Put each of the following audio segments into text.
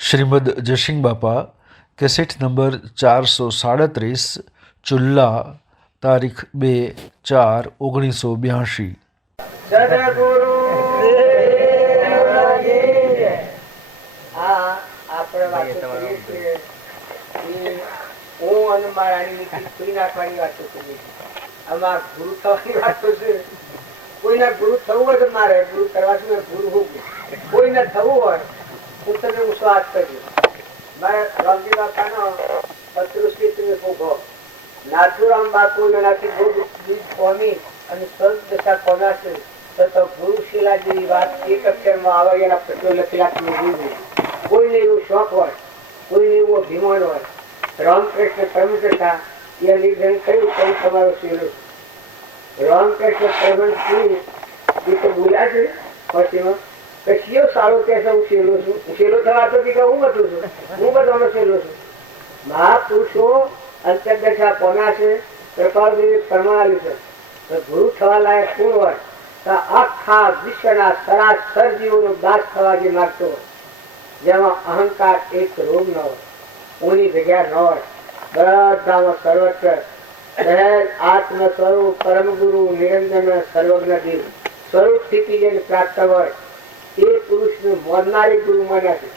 શ્રીમદ જયસિંહ બાપા, cassette number 437, ચુલ્લા, તારીખ 2/4/1982। સદગુરુ હું અને મારાની કોઈ નાખવાની વાતો કરી. આમાં ગુરુ થવાની વાતો છે. કોઈના ગુરુ થવું હોય તો મારે ગુરુ કરવા છું. ગુરુ હું કોઈને થવું હોય હું તમે હું સ્વાદ કર્યો. મારા રામજી બાપાનો પત્રુશ્રી તમે ભોગો નાથુરામ બાપુ એનાથી બહુ બીજ કોમી અને સર્વ દશા કોનાશે તો ગુરુ શિલા જેવી વાત એક અક્ષરમાં આવે એના પ્રત્યે લખેલા તમે જોયું. કોઈને એવો શોખ હોય, કોઈને એવો અભિમાન હોય. રામકૃષ્ણ પરમકથા એ નિર્ધન કહ્યું કઈ તમારો શેલો. રામકૃષ્ણ પરમહંસ એ તો બોલ્યા છે પછીમાં કશીઓ સારો કહેશે હું શેલો છું. શેલો થવા તો કે હું બધું છું, હું બધાનો શેલો છું. મહાપુરુષો અંતરદશા કોના છે? કૃપાળદેવે પરમાણ્યું છે. તો ગુરુ થવા લાયક કોણ હોય? તો આખા વિશ્વના સરાસર જીવોનો દાસ થવા જે માગતો હોય, જેમાં અહંકાર એક રોગ ન હોય, ઊની જગ્યા ન હોય, બધામાં સર્વત્ર સહેજ આત્મ સ્વરૂપ પરમ ગુરુ નિરંજન સર્વજ્ઞ દેવ સ્વરૂપ સ્થિતિ જેને પ્રાપ્ત હોય એ પુરુષનું માનનારી ગુરુ માન્યા છે.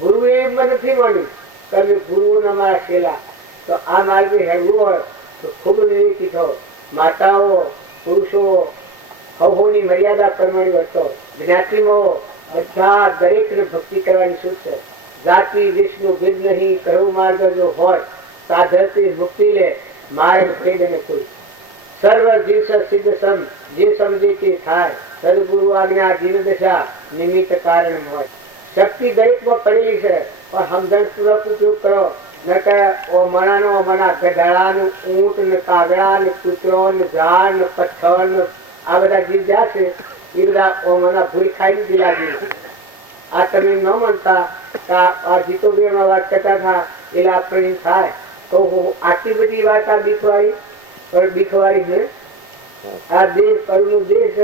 ગુરુ એ નથી માન્યું તમે ગુરુઓના મારા શેલા. તો આ માર્ગે હેરવું હોય તો ખૂબ વિવેકી થો. માતાઓ, પુરુષો હવોની મર્યાદા પ્રમાણે વર્તો. જ્ઞાતિમાં બધા દરેકને ભક્તિ કરવાની છૂટ છે. જાતિ વિષ્ણુ ભેદ નહીં. કયો માર્ગ જો હોય સાધરથી મુક્તિ લે માર્ગ ભેદ ને કોઈ. સર્વ જીવ સિદ્ધ સમ જે સમજે તે થાય. સદગુરુ આજ્ઞા જીવ દશા નિમિત્ત કારણ હોય. શક્તિ દરેકમાં પડેલી છે પણ સમજણ પૂર્વક ઉપયોગ કરો. ન કે મણાનો મણા ગધાડા ઊંટ ને કાગડા ને કૂતરો ને ઝાડ ને પથ્થર ને આ બધા જીવ જ્યાં છે એ બધા મણા ભૂલ ખાઈ દીધેલા જીવ. આ તમે ન માનતા આ જીતો બે વાત કરતા હતા એટલે આપણે થાય તો આટલી બધી વાત આ બીખવાડી પણ બીખવાડી ને આ દેશ પરનું દેશ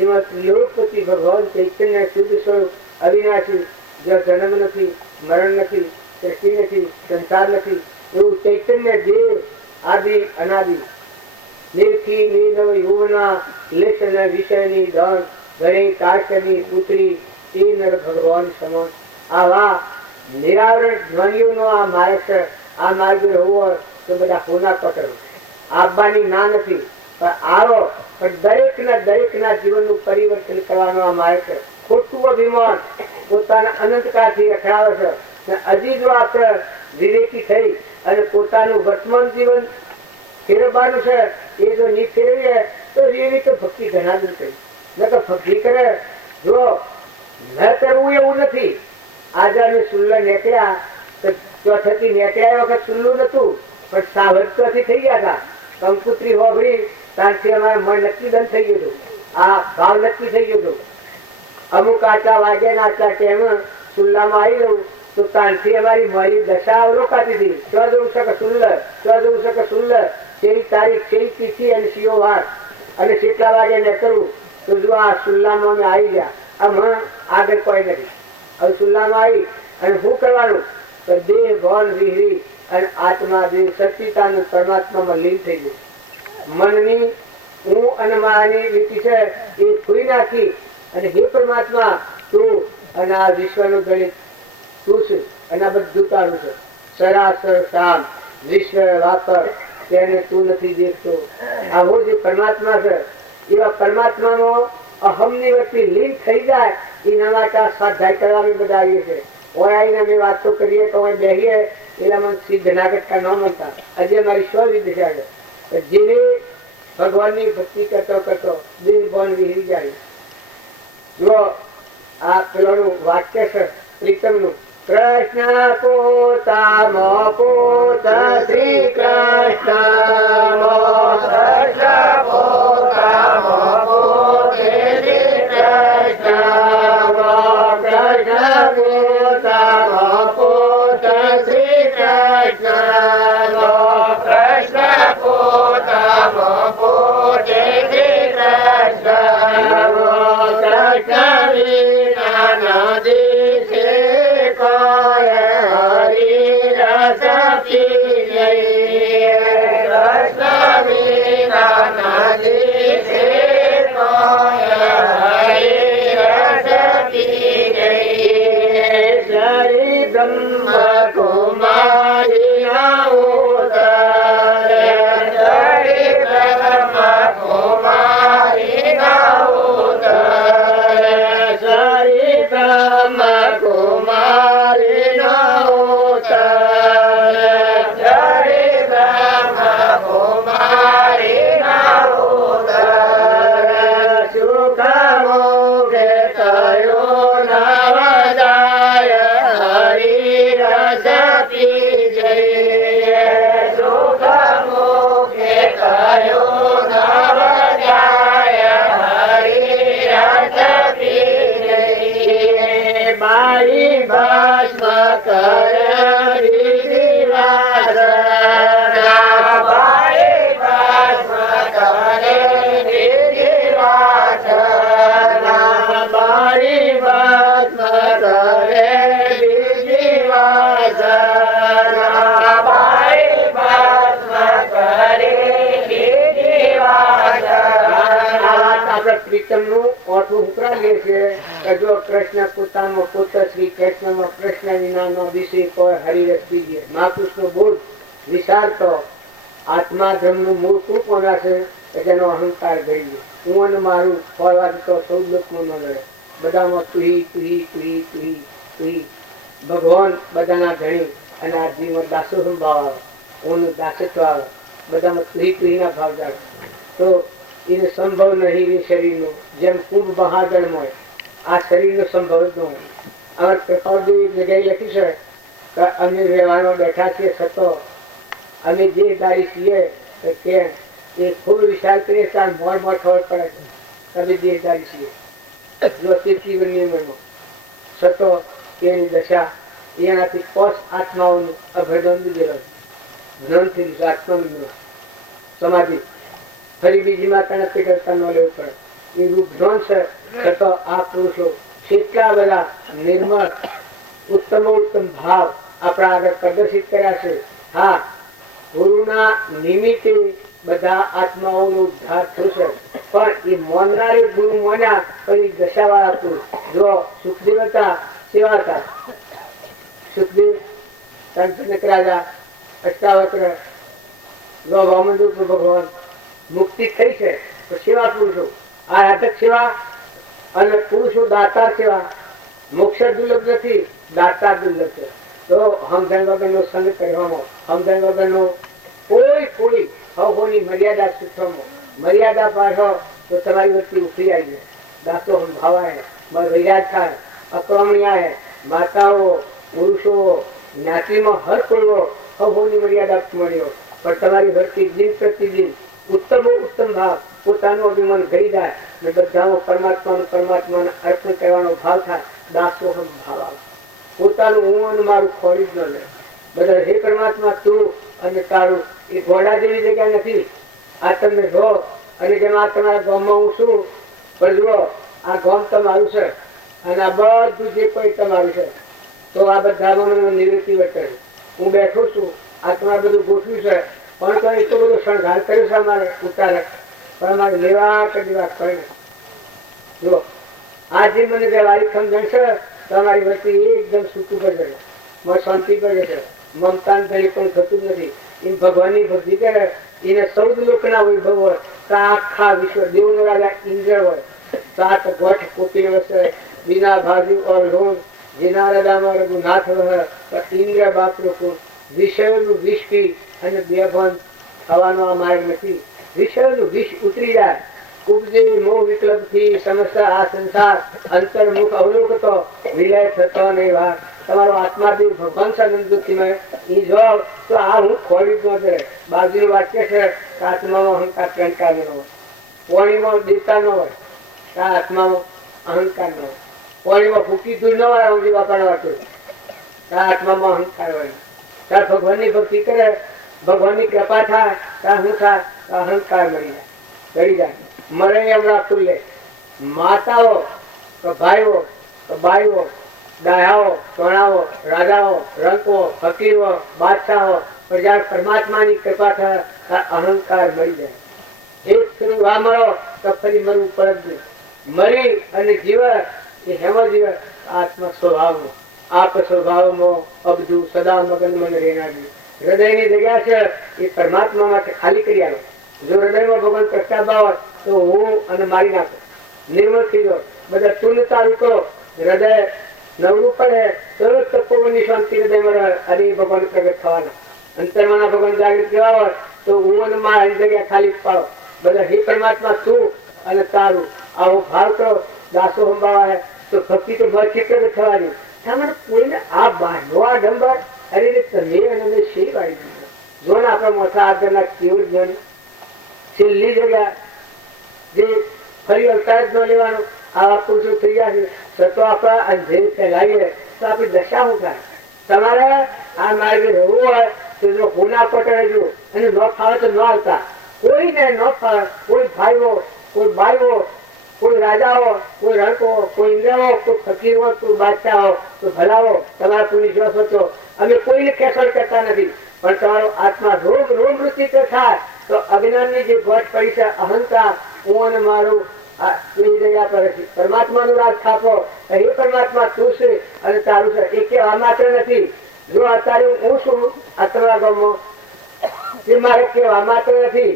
એમાં ત્રિલોકપતિ ભગવાન ચૈતન્ય શુદ્ધ સ્વરૂપ અવિનાશી જ્યાં જન્મ નથી, મરણ નથી, સૃષ્ટિ નથી, સંસાર નથી એવું ચૈતન્ય દેવ આદિ અનાદિ નિર્થી નિર્નવ યુવના લેશન વિષયની ધન ઘરે કાશની પુત્રી એ નર ભગવાન સમાન. આવા નિરાવરણ ધ્વનિઓનો આ માર્ગ છે. આ માર્ગ રહેવો હોય તો બધા હોના પટલ આપવાની ના નથી પણ આવો પણ દરેકના જીવનનું પરિવર્તન કરવાનો આ માર્ગ છે. ખોટું અભિમાન પોતાના અનંતકાળથી રખડાવે છે. હજી જો આપણે વિવેકી થઈ અને પોતાનું વર્તમાન જીવન ફેરવવાનું છે એ જો નહીં ફેરવીએ તો એવી તો ભક્તિ ઘણા દૂર કરી. ન તો ભક્તિ કરે જો ન કરવું એવું નથી. આજે અમે સુલ્લા નીકળ્યા તો ચોથથી નીકળ્યા વખત સુલ્લું નતું પણ સાવરથી થઈ ગયા હતા. કંકુત્રી હોભળી ત્યાંથી અમારે મન નક્કી બંધ થઈ ગયું હતું. આ ભાવ નક્કી થઈ ગયું હતું. અમુક આટલા વાગ્યા ના આટલા ટેમ સુલ્લામાં આવી ગયું તો ત્યાંથી અમારી મારી દશા અવલોકાતી હતી. જવું શકે સુલ્લર, જવું શકે સુલ્લર, તેની તારીખ, તેની તિથિ અને સીઓ વાર અને કેટલા વાગે ને કરવું તો જો આ સુલ્લામાં અમે આવી ગયા. આમ આગળ કોઈ નથી. હવે સુલ્લામાં આવી અને શું કરવાનું તો દેહ ભાન વિહરી અને આત્મા દેહ સચિતાનું પરમાત્મામાં લીન થઈ ગયું. મનની હું અને મારાની રીતિ છે એ ખોઈ નાખી અને હે પરમાત્મા તું અને આ વિશ્વનું ગણિત તું છે અને આ બધું તારું છે. સરાસર શામ વિશ્વ વાપર તેને તું નથી દેખતો. આવો જે પરમાત્મા છે એવા પરમાત્માનો અહમની વચ્ચે લીન થઈ જાય એના માટે આ સ્વાધ્યાય કરવાની બધા આવીએ છે. ઓય આવીને અમે વાતો કરીએ તો અમે બેહીએ એના મને સિદ્ધ ના કરતા ન મળતા. આજે મારી સ્વવિદ્યા છે. જેને ભગવાનની ભક્તિ કરતો કરતો દિલ બન વિહરી જાય. જો આ પેલાનું વાક્ય છે પ્રીતમનું. કૃષ્ણ પોતામો પોત શ્રી કૃષ્ણ પોતામો પોત શ્રી કૃષ્ણ પોતામો પોત શ્રી કૃષ્ણ પોતામો પોત શ્રી કૃષ્ણ વિના નદી છે બ્રહ્મકુમારી ના ઉતરે જય બ્રહ્મકુમારી ના ઉતરે જય બ્રહ્મકુમારી ના ઉતરે જય બ્રહ્મકુમારી ના ઉતરે સુખ મોગે તયો નવદાય હરી રસ પી જઈએ સુખ મોગે તયો નવદાય હરી રસ પી જઈએ બારી ભસ્મ કરે વિધિવાસના બારી ભસ્મ કરે વિધિવાસના બારી ભસ્મ કરે વિધિવાસના બારી ભસ્મ કરે વિધિવાસના આપણે પ્રીતમનું ઓઠું ઉતરાવીએ છીએ કે જો કૃષ્ણ પોતાનો પુત્ર શ્રી કૃષ્ણનો કૃષ્ણ વિનાનો વિષય કોઈ હરિરસ પીજીએ મહાપુરુષનો બોધ વિચારતો આત્મા ધર્મનું મૂળ શું કોના છે કે જેનો અહંકાર ગઈ હું અને મારું ફળવા તો સૌ લોકમાં ન લડે બધામાં તુહી તુહી તુહી તુહી તુહી ભગવાન બધાના ધણી અને આ જીવન દાસો ભાવ આવે હું દાસત્વ આવે બધામાં તુહી તુહીના ભાવ જાગે તો એને સંભવ નહીં એ શરીરનો જેમ કુંભ બહાદળ હોય આ શરીરનો સંભવ જ ન હોય અમારે કૃપાળદેવી જગ્યાએ લખી છે કે અમે વ્યવહારમાં બેઠા છીએ છતાં અમે જે દારી છીએ તો કે એ ખૂબ વિચાર કરીએ ત્યારે મોડ મોડ ખબર પડે છે અમે દેહદારી છીએ જો તેથી નિયમોમાં છતાં એની દશા એનાથી કોષ આત્માઓનું અભેદન દીધેલો જ્ઞાન થઈ ગયું આત્માનું સમાધિ ફરી બીજી માતાને પેટરતા ન લેવું પડે એ રૂપ જ્ઞાન છે છતાં આ પુરુષો કેટલા બધા નિર્મળ ઉત્તમ ઉત્તમ ભાવ આપણા આગળ પ્રદર્શિત કર્યા છે હા ગુરુના નિમિત્તે બધા આત્માઓનો ઉદ્ધાર થશે પણ એ મોનનારે ગુરુ મોન્યા પણ એ દશાવાળા પુરુષ જો સુખદેવ હતા સેવા હતા સુખદેવ જનક રાજા અષ્ટાવક્ર જો વામનરૂપ ભગવાન મુક્તિ થઈ છે તો સેવા પુરુષો આરાધક સેવા અને પુરુષો દાતાર સેવા મોક્ષ દુર્લભ નથી દાતાર દુર્લભ છે તો સમજણ વગરનો સંગ કરવામાં સમજણ વગરનો કોઈ હવોની મર્યાદા સૂત્રમાં મર્યાદા પાછો તો તમારી વસ્તુ ઉઠી આવી જાય દાસો ભાવાય વૈરાજ થાય અક્રમણીય માતાઓ પુરુષો જ્ઞાતિમાં હર કોઈ હવોની મર્યાદા મળ્યો પણ તમારી વસ્તી દિન પ્રતિદિન ઉત્તમ ઉત્તમ ભાવ પોતાનું અભિમાન કરી જાય ને બધામાં પરમાત્માને અર્પણ કરવાનો ભાવ થાય દાસોહમ ભાવ આવે પોતાનું હું અને મારું ખોરી જ ન લે બધા હે પરમાત્મા તું અને તારું એ ઘોડા જેવી જગ્યા નથી આ તમને જો અને જેમ આ તમારા ગામમાં હું છું પણ જુઓ આ ગામ તમારું છે અને આ બધું જે કોઈ તમારું છે તો આ બધામાં નિવૃત્તિ વર્તે હું બેઠો છું આ તમારે બધું ગોઠવ્યું છે પણ તો એટલો બધો શણગાર કર્યો છે અમારે ઉતારે પણ અમારે લેવા કે દેવા કરે જો આ જે મને વ્યવહારિક સમજણ છે તો અમારી વસ્તી એકદમ સૂકું પર જશે મારે શાંતિ પર જશે મમતા ધણી પણ થતું નથી એમ ભગવાનની ભક્તિ કરે એને સૌદ લોકના વૈભવ હોય તો આખા વિશ્વ દેવનો રાજા ઇન્દ્ર હોય સાત ગોઠ કોટી વસે બિના ભાજુ ઓર લોન જેના હૃદયમાં રઘુનાથ વહે તો ઇન્દ્ર બાપ લોકો વિષયનું વિષ પી અને બેભાન થવાનો આ માર્ગ નથી વિષયનું વિષ ઉતરી જાય ઉપજે મોહ વિકલ્પ થી સમસ્ત આ સંસાર અંતર્મુખ અવલોકતો વિલય થતો નહીં વાર તમારો આત્માદેવ ભગવાન સાનંદમાં એ જવાબ તો આ હું ખોરી જ ન કરે બાજુનું વાક્ય છે કે આત્મામાં અહંકાર ટંકાર ન હોય પાણીમાં દેવતા ન હોય આ આત્મામાં અહંકાર ન હોય પાણીમાં ફૂકી દૂર ન હોય હું બાપાના વાક્ય આ આત્મામાં અહંકાર હોય ત્યારે ભગવાનની ભક્તિ કરે ભગવાનની કૃપા થાય ત્યાં શું થાય અહંકાર મળી જાય ગળી જાય મરે હમણાં તુલ્ય માતાઓ કે ભાઈઓ કે બાઈઓ ડાયાઓ સોણાઓ રાજાઓ રંકો ફકીરો બાદશાહો પ્રજા પરમાત્માની કૃપા થાય અહંકાર મળી જાય એક ફરી વા મળો તો ફરી મરવું પડે જ નહીં મરી અને જીવ એ હેમ જીવ આત્મા સ્વભાવનો આપ સ્વભાવમાં અબજુ સદા મગન મન રહેનારી હૃદયની જગ્યા છે એ પરમાત્મા માટે ખાલી કરી આલો. જો હૃદયમાં ભગવાન પ્રગટાવવા હોય તો હું અને મારી નાખો, નિર્મળ થઈ જાઓ, બધા ચૂન તારું કરો, હૃદય નવરું પડે તો તપોવનની શાંતિ હૃદયમાં રહે અને ભગવાન પ્રગટ થવાના. અંતરમાના ભગવાન જાગૃત કરવા હોય તો હું અને મારી જગ્યા ખાલી પાડો. બધા હે પરમાત્મા તું અને તારું આવો ભાવ કરો. દાસો સંભાળે તો ભક્તિ તો બચી પ્રગટ થવાની. કોઈને આ બાંધો આ ડંબર અરે તમે અને શી વાળી દીધો જો ને આપણા મોટા આગળના કેવું જ્ઞાન છેલ્લી જગ્યા જે ફરી અવતાર જ ન લેવાનો આવા પુરુષો થઈ ગયા છે તો આપણા અંધેર ફેલાવીએ તો આપણી દશા શું થાય? તમારે આ માર્ગે રહેવું હોય તો જો હોના પટે રહેજો અને ન ફાવે તો ન આવતા. કોઈને ન ફાવે, કોઈ ભાઈઓ, કોઈ બાઈઓ, કોઈ રાજાઓ, કોઈ રણકો, કોઈ ઇન્દ્રઓ, કોઈ ફકીરો, કોઈ બાદશાહો, કોઈ ભલાવો, તમારા પુરુષ જોશો તો અમે કોઈને કેસર કરતા નથી. પણ તમારો આત્મા રોગ મૃત્યુ તો થાય તો અજ્ઞાનની જે ગોઠ પડી છે અહંકાર, હું અને મારું, એ જગ્યા પર પરમાત્માનું રાજ સ્થાપો. એ પરમાત્મા તું છે અને તારું છે એ કહેવા માત્ર નથી. જો અત્યારે હું છું આ તમારા ગામમાં એ મારે કહેવા માત્ર નથી.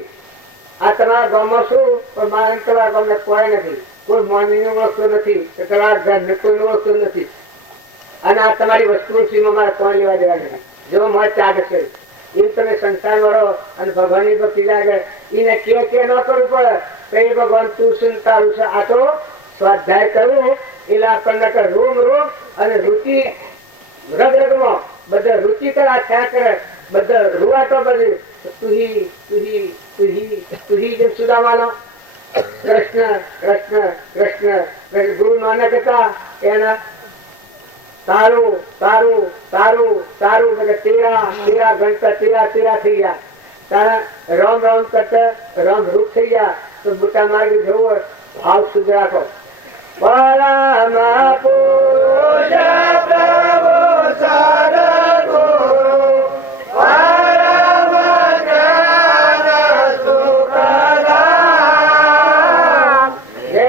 આ તમારા ગામમાં શું પણ મારે તમારા ગામને કોઈ નથી, કોઈ મોનીનું વસ્તુ નથી, તમારા ઘરને કોઈનું વસ્તુ નથી. અને આ તમારી વસ્તુ મારે કોઈ લેવા દેવા નથી. જો મત ચાગ છે એ તમે સંસાર વળો અને ભગવાનની ભક્તિ લાગે એને કે ન કરવું પડે તો એ ભગવાન તું છે તારું છે. આ તો સ્વાધ્યાય કરવું એટલે આપણને રોમ અને રુચિ રગમાં બધા રુચિ કરા થયા કરે બધા રૂવાટો બધી તુહી તુહી તુહી તુહી જેમ સુદામાનો કૃષ્ણ કૃષ્ણ કૃષ્ણ ગુરુ નાનક હતા એના તારું તારું તારું તારું બધા તેરા તેરા ગણતા તેરા થઈ ગયા. તારા રામ રામ કરતા રામ રૂપ થઈ ગયા. તો મોટા માર્ગે જવું ભાવ શુદ્ધ રાખો. પરમ પુરુષ પ્રભુ સદગુરુ પરમ જ્ઞાન સુખદામ હે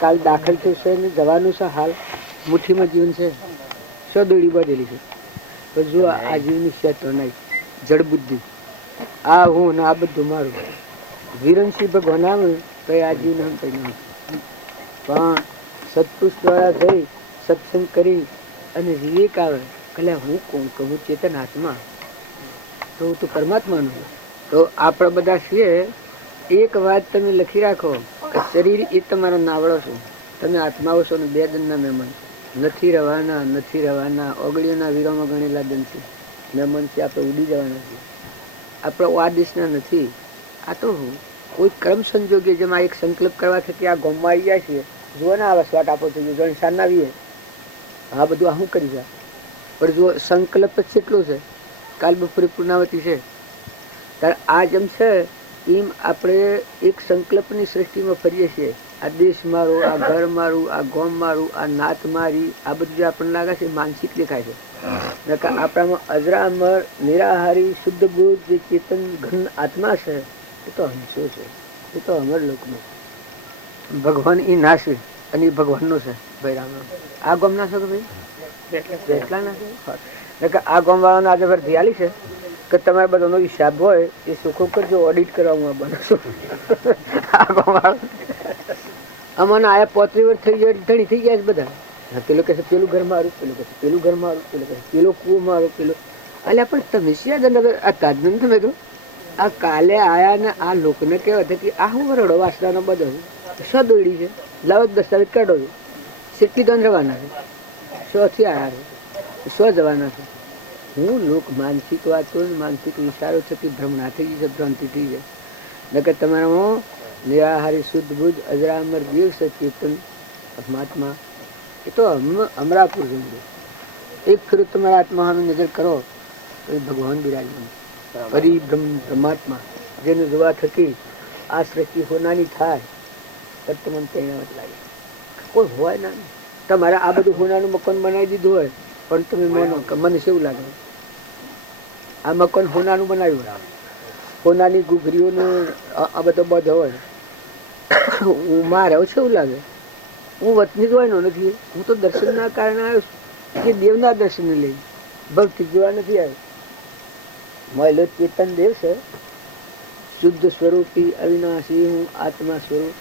કાલ દાખલ થશે ને જવાનું છે. હાલ મુઠ્ઠીમાં જીવન છે, સદોડી બાંધેલી છે. તો જો આ જીવની ક્ષેત્ર નહીં જડ બુદ્ધિ આ હું ને આ બધું મારું વિરમસિંહ ભગવાન આવે તો આ જીવને હમ કઈ નહીં. પણ સત્પુરુષ દ્વારા જઈ સત્સંગ કરી અને વિવેક આવે કલે હું કોણ કહું ચેતન આત્મા તો હું તો પરમાત્માનું. તો આપણે બધા છીએ. એક વાત તમે લખી રાખો કે શરીર એ તમારા નાવડો છો, તમે આત્માઓ છો ને બે દનના મહેમાન નથી રવાના ઓગળીઓના વીરોમાં ગણેલા દન છે. મહેમાનથી આપણે ઉડી જવાના છીએ. આપણે આ દેશના નથી. આ તો કોઈ કર્મ સંજોગે જેમાં એક સંકલ્પ કરવા છે કે આ ગામમાં આવી ગયા છીએ, જુઓ ને આ વસવાટ આપો છો, જો નિશાન આવીએ આ બધું શું કરી જાય. પણ જો સંકલ્પ જ કેટલો છે. કાલ બપોરે પૂર્ણાવતી છે ત્યારે આ જેમ છે એમ આપણે એક સંકલ્પની સૃષ્ટિમાં ફરીએ છીએ. આ દેશ મારું, આ ઘર મારું, આ ગામ મારું, આ નાત મારી, આ બધું આપણને લાગે છે માનસિક દેખાય છે. આપણામાં અજરામર નિરાહારી શુદ્ધ બુદ્ધ જે ચેતન ઘન આત્મા છે એ તો હંસો છે, એ તો અમર લોકનો ભગવાન એ ના છે અને એ ભગવાનનો છે. ભાઈ રામ આ ગામ ના છો કે ભાઈ એટલા ના છે. આ ગામ વાળાને આજે ભર દિયાલી છે કે તમારે બધાનો હિસાબ હોય એ સુખો કરજો, ઓડિટ કરવા બનશો. અમારા આયા 35 વર્ષ થઈ ગયા, ધણી થઈ ગયા છે બધા. પેલો કહે છે પેલું ઘર મારું, પેલું કહે છે પેલું ઘર મારું, પેલું કહે છે પેલો કૂવો મારો, પેલો. અલ્યા પણ તમે શિયાદન આ તાજન તમે તો આ કાલે આયા ને આ લોકોને કહેવા હતા કે આ હું રડો વાસણાનો બધો શો દોડી છે, લાવો દસ્તાવેજ કાઢો છો, સિટ્ટી દોન રવાના છે, શોથી આવ્યા છે, શો જવાના છે. હું લોક માનસિક વાતો માનસિક વિચારો થકી ભ્રમણા થઈ છે, ભ્રાંતિ થઈ છે. નકર તમારામાં નિરાહારી શુદ્ધ બુદ્ધ અજરામર દેવ સચેતન પરમાત્મા એ તો અમરાપુર જમજો. એક ફેર તમારા આત્માની નજર કરો તો એ ભગવાન બિરાજમાન પરિબ્રહ્મ પરમાત્મા જેને જોવા થકી આ સૃષ્ટિ હોનાની થાય તો તમને તૈયાર લાગે. કોઈ હોય ના, તમારે આ બધું હોનાનું મકાન બનાવી દીધું હોય પણ તમે માનો કે મને શું લાગે આ મકાન હોનાનું બનાવ્યું હોય, હોનાની ઘૂઘરીઓનું આ બધો બધો હોય, હું મારે શું લાગે? હું વતની જ હોય નથી, હું તો દર્શનના કારણે આવ્યો છું કે દેવના દર્શન લઈ, ભક્તિ જોવા નથી આવ્યો. મહેલો ચેતન દેવ છે, શુદ્ધ સ્વરૂપી અવિનાશી હું આત્મા સ્વરૂપ,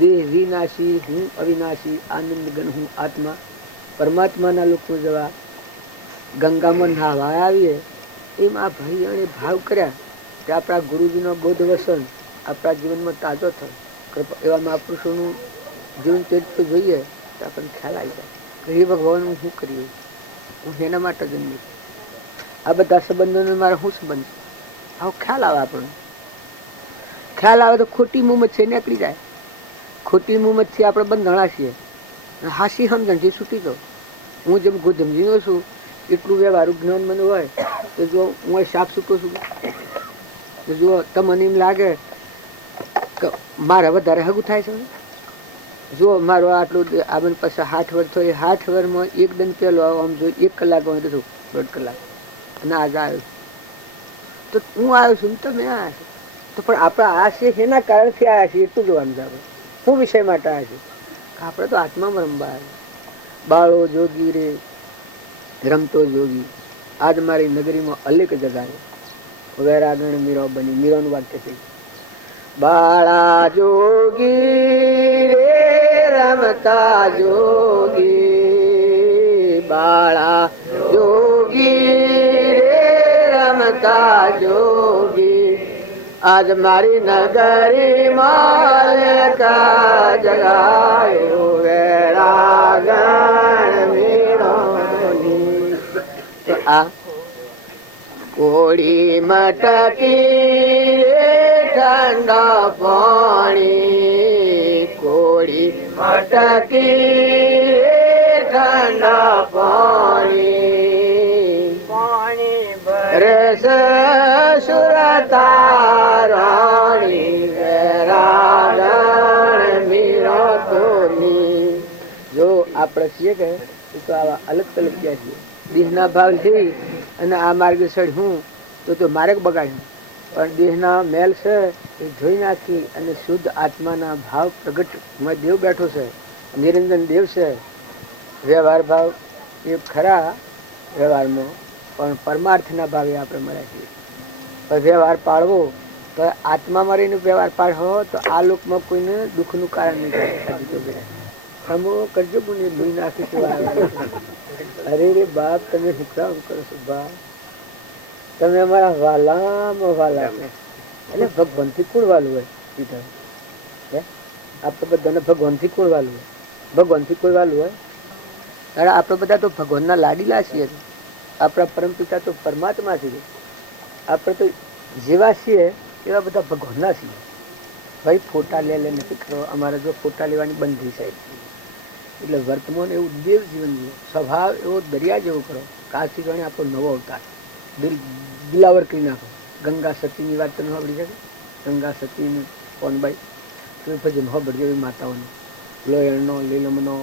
દેહ વિનાશી હું અવિનાશી આનંદ ગણ હું આત્મા. પરમાત્માના લોકમાં જવા ગંગામાં નાહવા આવીએ એમ આ ભાઈ અને ભાવ કર્યા કે આપણા ગુરુજીનો બોધ વસન આપણા જીવનમાં તાજો થાય. એવા મહાપુરુષોનું જીવન ચરિત્ર જોઈએ તો આપણને ખ્યાલ આવી જાય કે હે ભગવાન હું શું કર્યું, હું એના માટે જન્મી. આ બધા સંબંધોનો મારે શું સંબંધ છે? આવો ખ્યાલ આવે આપણને. ખ્યાલ આવે તો ખોટી મુમત છે નીકળી જાય. ખોટી મુમતથી આપણે બંધાણા છીએ. હાસી સમજણ જે છૂટી દો. હું જેમ ગોધમજીનો છું એટલું વ્યવહારું જ્ઞાન મને હોય તો જો હું સાફ છૂટો છું, જો તમને એમ લાગે કે મારે વધારે હગું થાય છે, જો મારો આટલું આપણે પછી 60 વર્ષ થયો, 60 વર્ષમાં એક દન પહેલો આમ જો 1 કલાક હોય તો 1.5 કલાક અને આજે આવ્યો તો હું આવ્યો છું તમે આવ્યા છો તો પણ આપણે આ છે એના કારણથી આવ્યા છીએ એટલું જોવાનું છે. શું વિષય માટે આવ્યા છે? આપણે તો આત્મામાં રમવા આવ્યા. બાળો જોગી રે રમતો જોગી, આજ મારી નગરીમાં અલેક જગાડે, વેરાગણ મીરો બની. મીરોનું વાક્ય છે, બાળા જોગી રે રમતા જોગી, બાળા જોગી રે રમતા જોગી, આજ મારી નગરી માલકા જગાયો, વેરાગણ મીરો બની. તો આ કોળી મટકી ઠંડા પાણી, કોળી મટકી ઠંડા પાણી, પાણી બરસ સુરતા રાણી, વેરાગણ મીરો તોની. જો આપણે છીએ કે તો આવા અલગ અલગ ક્યાં છીએ. દેહના ભાવ થઈ અને આ માર્ગે ચડ હું તો માર્ગ બગાડ્યું, પણ દેહના મેલ છે એ જોઈ નાખી અને શુદ્ધ આત્માના ભાવ પ્રગટ દેવ બેઠો છે, નિરંજન દેવ છે. વ્યવહાર ભાવ એ ખરા વ્યવહારમાં, પણ પરમાર્થના ભાવે આપણે મળ્યા છીએ. પણ વ્યવહાર પાળવો તો આત્મામાં રહીને વ્યવહાર પાડવો તો આ લોકમાં કોઈને દુઃખનું કારણ નહીં થાય. સમો કરજો ગુને ભૂઈ નાખી. અરે રે બાપ તમે હુકરામ કરો છો બાપ, તમે અમારા વાલામાં વાલા છો. એટલે ભગવાનથી કોણ વાલું હોય? આપણે બધાને ભગવાનથી કોણ વાલું હોય? ભગવાનથી કોઈ વાલું હોય? અરે આપણે બધા તો ભગવાનના લાડીલા છીએ. આપણા પરમપિતા તો પરમાત્મા છીએ. આપણે તો જેવા છીએ એવા બધા ભગવાનના છીએ. ભાઈ ફોટા લે નથી કરો. અમારે જો ફોટા લેવાની બંધી છે એટલે વર્તમાન એવું દેવ જીવન જીવો, સ્વભાવ એવો દરિયા જેવો કરો. કાલથી જાણે આપણો નવો અવતાર દિલાવર કરી નાખો. ગંગા સતીની વાત તમે સાંભળી છે? ગંગા સતીની કોનબાઈ તમે ભજન સાંભળજો. એવી માતાઓનો લોયણનો, લીલમનો,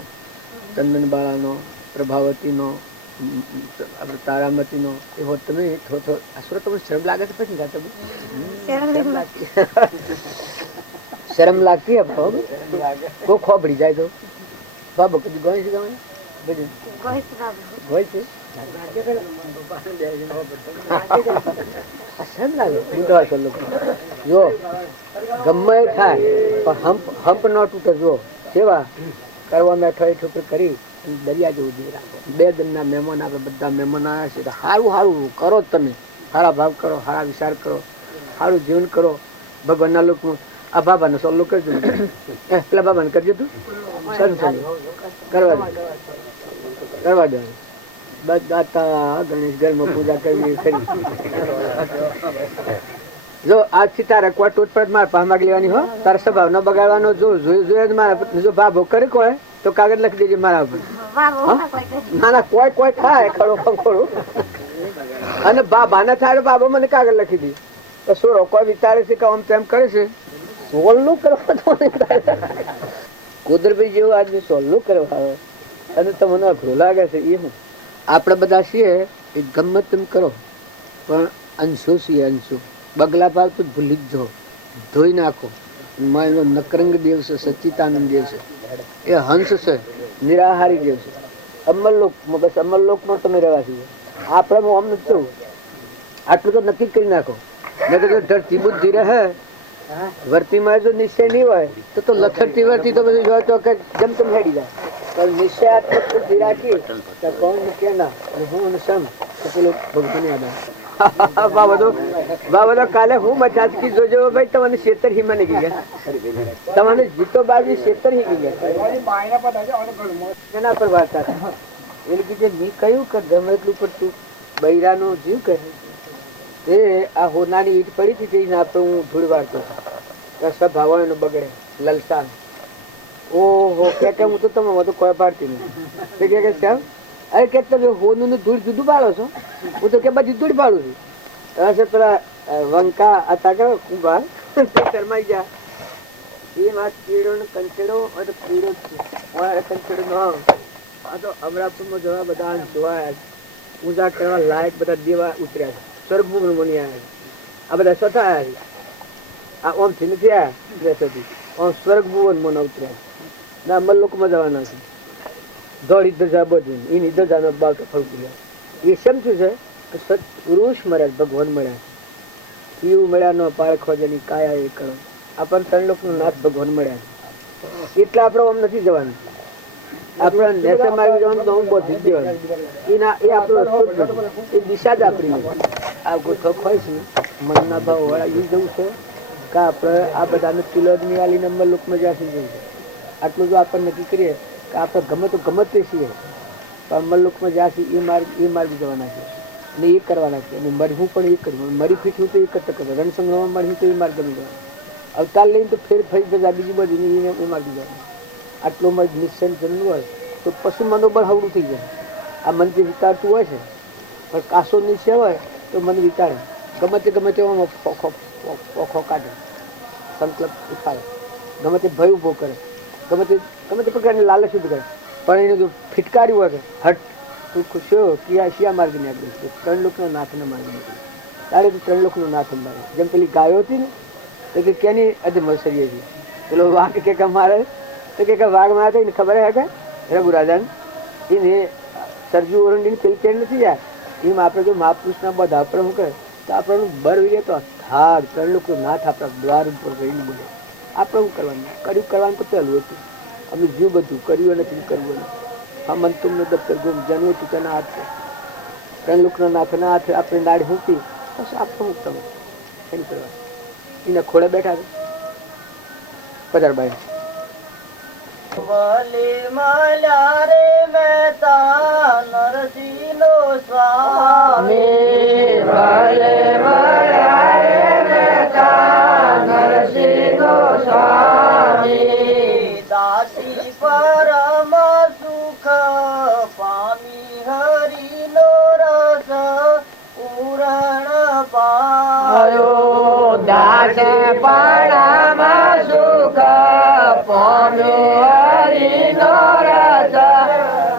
ચંદનબાળાનો, પ્રભાવતીનો, આપણે તારામતીનો એવો તમે થોડો આશરો તમને શરમ લાગે છે? પછી શરમ લાગતી હે કોઈ ખોબડી જાય તો બાબો કદી ગણી છે તમે બધું હોય છે જો ગમે એ થાય પણ હંપ ન તૂટે. જો સેવા કરવા મેઠો એ છોકરી કરી દરિયા જેવું દે રાખો. 2 દિનના મહેમાન આપણે બધા મહેમાન આવ્યા છે. સારું સારું કરો તમે, સારા ભાવ કરો, સારા વિચાર કરો, સારું જીવન કરો. ભગવાનના લોકનું આ બાબાને સોલ્વ કરજો. પેલા બાબાને કરજો તું કરવા દે. બધા ગણેશ ઘરમાં પૂજા કરવી ખરી. જો આજથી તારે કોઈ ટૂટપટ મારે પામાગ લેવાની હો. તારા સ્વભાવ ન બગાડવાનો. જો જોઈએ મારા જો ભાભો કરે કોઈ તો કાગળ લખી દેજે મારા ઉપર. ના ના કોઈ થાય ખરો ખોડું અને બાને થાય બાબો મને કાગળ લખી દે તો શું કોઈ વિચારે છે કે આમ તેમ કરે છે. સોલનું કરવા તો કુદરભાઈ જેવું આદમી સોલનું કરવા આવે અને તમને અઘરું લાગે છે. એ હું આપણે બધા છીએ એ ગમે તેમ કરો પણ અંશો છીએ. અંશો બગલા ભાવ તો ભૂલી જ જાઓ, ધોઈ નાખો. માનો નકરંગ દેવ છે, સચ્ચિતાનંદ દેવ છે, એ હંસ છે, નિરાહારી દેવ છે. અમરલોકમાં બસ અમરલોકમાં તમે રહેવા છીએ. આપણે આમ નથી થયું. આટલું તો નક્કી કરી નાખો. મેં કીધું ધરતી બુદ્ધિ રહે વર્તીમાં જો નિશ્ચય નહીં હોય તો લથડતી વર્તી તો બધું જોયો તો કે જેમ તેમ હેડી જાય. પણ નિશ્ચયાત્મક બુદ્ધિ રાખી તો કોણ કે ના હું સમ તો પેલું ભગવાન યાદ આવે. બાબા કાલે હું મજાજકી જોજો ભાઈ તમને શેતર હી મને ગઈ ગયા. તમને જીતો બાજી શેતર હી ગઈ ગયા. એના પર વાત એટલે કીધે મેં કહ્યું કે ગમે એટલું પર તું બૈરાનો જીવ કહે તે આ હોનાની ઈટ પડી હતી તેને આપણે હું ધૂળ વાળતો સ્વભાવ એનો બગડે લલસા. ઓહો કે હું તો તમે બધું કોઈ પાડતી નહીં કે શ્યામ અરે કે તમે હોનું ધૂળ જુદું પાડો છો. હું તો કે બધી ધૂળ પાડું છું. પેલા વંકા હતા કે કુંભાર શરમાઈ ગયા. એ માં કીડો ને કંચેડો અને કીડો કંચેડો નો આ તો અમરાપુરમાં જવા બધા જોવાયા પૂજા કરવા લાયક બધા દેવા ઉતર્યા છે. સ્વર્ગભૂમ મની આવ્યા આ બધા સથા આવ્યા છે. આ ઓમ થી નથી આવ્યા ઓમ સ્વર્ગભુવન મને ઉતર્યા ના અમરલોકમાં જવાના છે. દોડી ધજા બધું એની ધજાનો બાવ તો ફરતું એ સમજ્યું છે કે સત્પુરુષ મળ્યા, ભગવાન મળ્યા, પીવું મળ્યા નો પારખવા જેની કાયા એ કરો. આપણને 3 લોકનો નાથ ભગવાન મળ્યા એટલે આપણે આમ નથી જવાનું. આપણે નેચર માં જવાનું તો હું બધી જ જવાનું. એ આપણો રસ્તો એ દિશા જ આપણી આ ગોઠવ હોય છે મનના ભાવ વાળા એ જવું છે કે આપણે આ બધાને તિલોદની વાલી નંબર લોકમાં જ્યાંથી જવું છે. આટલું જો આપણે નક્કી કરીએ કે આપણે ગમે તો ગમે તે છીએ તો અમરલોકમાં જ્યાંથી એ માર્ગ જવાના છે અને એ કરવાના છે. અને મરવું પણ એ કરવું, મરી ફીટવું તો એ કરતા કરતા રણસંગ્રામમાં મરવું તો એ માર્ગ ગમી જવાનું. અવતાર લઈને તો ફેર ફરી બધા બીજી બાજુ એ માર્ગ જવાનું. આટલો મર્જ નિશ્ચય જન્મ હોય તો પશુ મનોબળ હવડું થઈ જાય. આ મન જે વિચારતું હોય છે પણ કાસો નિશ્ચય હોય તો મન વિચારે ગમે તે ઓખો કાઢે, સંકલ્પ ઉતારે, ગમે તે ભય ઉભો કરે, ગમે તે પ્રકારની લાલચ ઉભી કરે. પણ એને જો ફિટકારી હોય કે હટ તું ખુશીઓ શિયા માર્ગની આગળ 3 લોકનો નાથના માર્ગ નીકળી તારે તો 3 લોકનો નાથ મારે. જેમ પેલી ગાયો હતી ને તો કે કેની અધમસરીએ છે પેલો વાઘ કે મારે તો કે વાઘ મારે એને ખબર હે કે રઘુરાજાને એને સરજુ ઓરંડી પેલી ચેડ નથી જાય એમ આપણે જો મહાપુરુષના બધા આપણે શું કરે તો આપણને બર વીએ તો થાક 3 લોકનો નાથ આપણા દ્વાર ઉપર રહીને બોલે. આપણે શું કરવાનું? કરવાનું તો પહેલું હતું. અમે જીવ બધું કર્યું નથી કરવું નથી. હા મન તુમને દફતર ગુમ જન્મ ટીકાના હાથ છે 3 લોકના નાથના હાથ આપણે દાડી મૂકી બસ આપણે મુક્ત એમ કરવા એને ખોળે બેઠા છે. પધાર ભાઈ વલી મળ્યા રે મહેતા નરસિંહનો સ્વામી વલે મળ્યા રે મહેતા નરસિંહનો સ્વામી દાસી પરમ સુખ પામી હરિનો રસ પૂરણ પાયો દાસ પરમ સુખ હરિનો રસ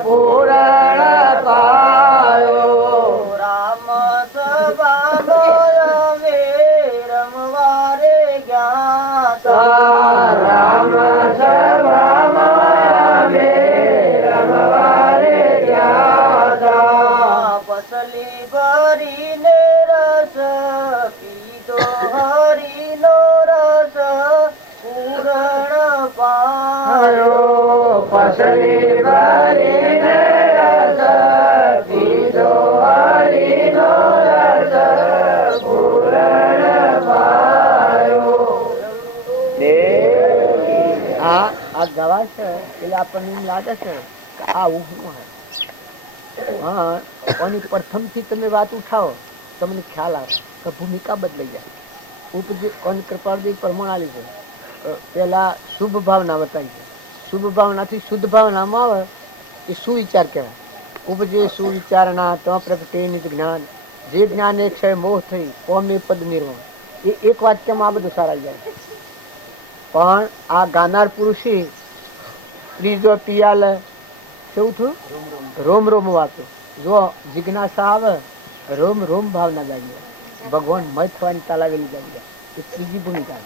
પૂરણ પાયો. રામ સભાનો અમે રમવા રે ગયા રામ સભામાં અમે રમવા રે કોસલી ભરીને રસ પીધો હરિનો રસ પૂરણ પાયો. આ ગવા છે એટલે આપણને એમ લાગે છે કે આવું શું હે. હા, કોની પ્રથમથી તમે વાત ઉઠાવો તમને ખ્યાલ આવે કે ભૂમિકા બદલાઈ જાય. ઉપજે કોની કૃપાળદેવ પરમાણાલી છે. પેલા શુભ ભાવના બતાવી છે. શુભ ભાવનાથી શુદ્ધ ભાવનામાં આવે એ સુવિચાર કહેવાય. ઉપજે સુવિચારણા તો પ્રગટે નિજ જ્ઞાન, જે જ્ઞાન એક છે મોહ થઈ ઓમે પદ નિર્વાણ. એ એક વાક્યમાં આ બધું સારા જાય. પણ આ ગાનાર પુરુષે ત્રીજો પિયાલ કેવું થયું? રોમ રોમ વાતો. જો જિજ્ઞાસા આવે રોમ રોમ ભાવના જાગી ભગવાન મય થવાની તાલાવેલી જાગી. એ ત્રીજી ભૂમિકા.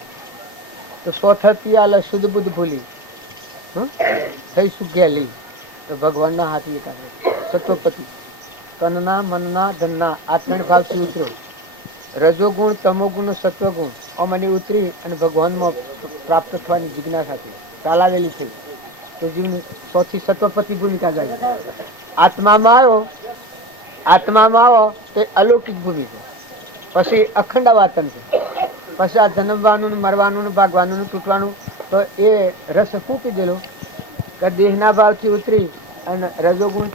તો ચોથા પિયાલ શુદ્ધ બુદ્ધ ભૂલી થઈ સુગેલી તો ભગવાનના હાથી એકાગ્ર સત્વપતિ તનના મનના ધનના આ ત્રણ ભાવથી ઉતર્યો. રજોગુણ તમોગુણ સત્વગુણ અમને ઉતરી અને ભગવાનમાં પ્રાપ્ત થવાની જિજ્ઞાસાથી તાલાવેલી થઈ. તો જીવની સૌથી સત્વપતિ ભૂમિકા જાય. આત્મામાં આવ્યો તો અલૌકિક ભૂમિ છે. પછી અખંડ વાતન છે. પછી આ જન્મવાનું મરવાનું ભાગવાનું તૂટવાનું તો એ રસ શું કીધેલો કે દેહના ભાવથી ઉતરી અને રજોગુણ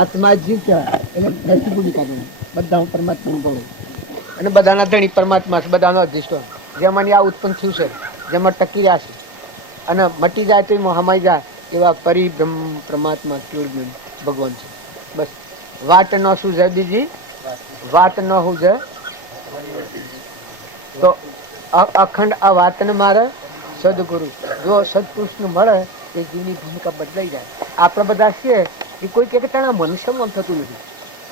આત્મા જીવ કહેવાય એટલે રસ ભૂમિકા ગણાય. બધા પરમાત્માનું ગૌરવ અને બધાના ધણી પરમાત્મા છે. બધાનો અધિષ્ઠાન જેમાં આ ઉત્પન્ન થયું છે, જેમાં ટકી રહ્યા છે અને મટી જાય તો એમાં હમાઈ જાય એવા પરિબ્રહ્મ પરમાત્મા કેવળ ભગવાન છે. બસ વાત ન શું છે બીજી વાત ન હું છે તો અખંડ આ વાતને મારે સદગુરુ જો સદપુરુષને મળે એ જીવની ભૂમિકા બદલાઈ જાય. આપણે બધા છીએ એ કોઈ કે તેના મનુષ્યમાં થતું નથી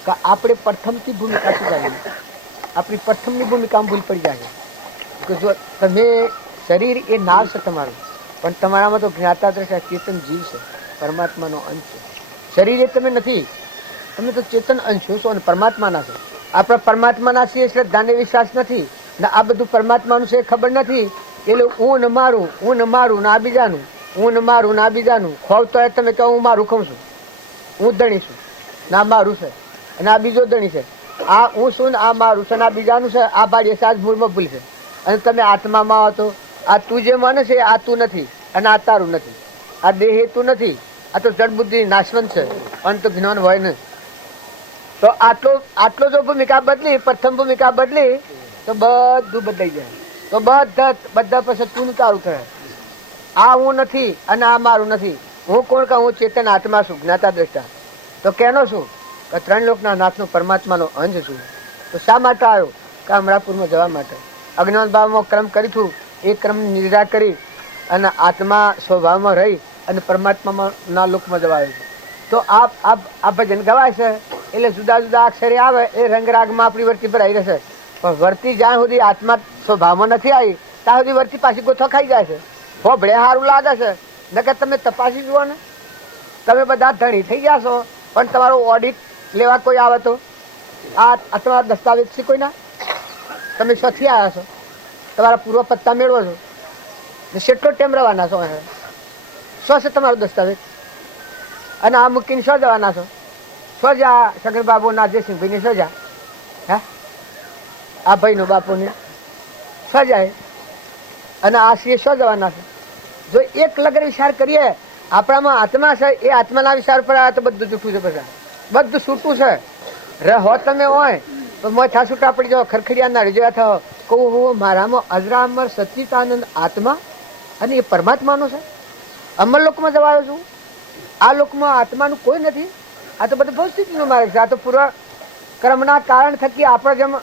કે આપણે પ્રથમથી ભૂમિકા સુધારી આપણી પ્રથમની ભૂમિકા ભૂલ પડી જાય કે જો તમે શરીર એ નાવ છે તમારું, પણ તમારામાં તો જ્ઞાતા દ્રષ્ટા ચેતન જીવ છે, પરમાત્માનો અંશ છે. શરીર એ તમે નથી, તમે તો ચેતન અંશો છો અને પરમાત્માના છો. આપણે પરમાત્માના છીએ શ્રદ્ધાને વિશ્વાસ નથી ને આ બધું પરમાત્માનું છે ખબર નથી. એટલે હું ન મારું ને આ બીજાનું, હું ન મારું ને આ બીજાનું ખોવ તો તમે કહો હું મારું ખાઉં છું, હું ધણી છું ના મારું છે અને આ બીજો ધણી છે. આ હું છું ને આ મારું છે ને આ બીજાનું છે. આ ભાડીએ છે, આ મૂળમાં ભૂલ છે. અને તમે આત્મામાં આવો તો આ તું જે માને છે આ તું નથી અને આ તારું નથી. આ દેહ તું નથી, આ તો જડ બુદ્ધિ નાશવંત છે, અંત જ્ઞાન હોય ને. તો આટલો જો ભૂમિકા બદલી, પ્રથમ ભૂમિકા બદલી તો બધું બદલાઈ જાય. તો બધા પછી તું તારું થાય. આ હું નથી અને આ મારું નથી. હું કોણ કહું? હું ચેતન આત્મા છું, જ્ઞાતા દ્રષ્ટા. તો કેનો છું? કે ત્રણ લોકના નાથનો પરમાત્માનો અંશ છું. તો શા માટે આવ્યો? કે અમરાપુરમાં જવા માટે. અજ્ઞાન ભાવમાં ક્રમ કરીશું, એ ક્રમ નિર્જા કરી અને આત્મા સ્વભાવમાં રહી અને પરમાત્મામાં ના લોકમાં જવા આવ્યો. તો આ ભજન ગવાય છે એટલે જુદા જુદા અક્ષરે આવે એ રંગરાગમાં આપણી વર્તી ભરાઈ રહેશે. પણ વર્તી જ્યાં સુધી આત્મા સ્વભાવમાં નથી આવી ત્યાં સુધી વર્તી પાછી ગોથો ખાઈ જાય છે. ભોભળે સારું લાગે છે નકર તમે તપાસી જુઓ ને. તમે બધા ધણી થઈ ગયા છો પણ તમારું ઓડિટ લેવા કોઈ આવે તો આ તમારા દસ્તાવેજ છે કોઈના? તમે શોથી આવ્યા છો? તમારા પૂર્વ પત્તા મેળવો છો ને કેટલો ટાઈમ રહેવાના છો? શું છે તમારો દસ્તાવેજ? અને આ મૂકીને શું જવાના છો? શું જા સગન બાબુ ના જયસિંહભાઈને શું જા? હે આ ભાઈનો બાપુને શું જાય? અને આ સિંહ શું જવાના છે? જો એક લગર વિચાર કરીએ આપણામાં આત્મા છે, એ આત્માના વિચાર પર આવે તો બધું જૂઠું છે. બધા બધું છૂટું છે. રહો તમે હોય તો મોથા છૂટા પડી જાઓ, ખરખડિયા ના રજવા થાવ. કહું હું મારામાં અજરા અમર સચ્ચિદાનંદ આત્મા અને એ પરમાત્માનો છે. અમર લોકમાં જવા આવ્યો છું. આ લોકમાં આત્માનું કોઈ નથી. આ તો બધું ભૌતિકનો માર્ગ છે. આ તો પૂર્વ કર્મના કારણ થકી આપણે જેમ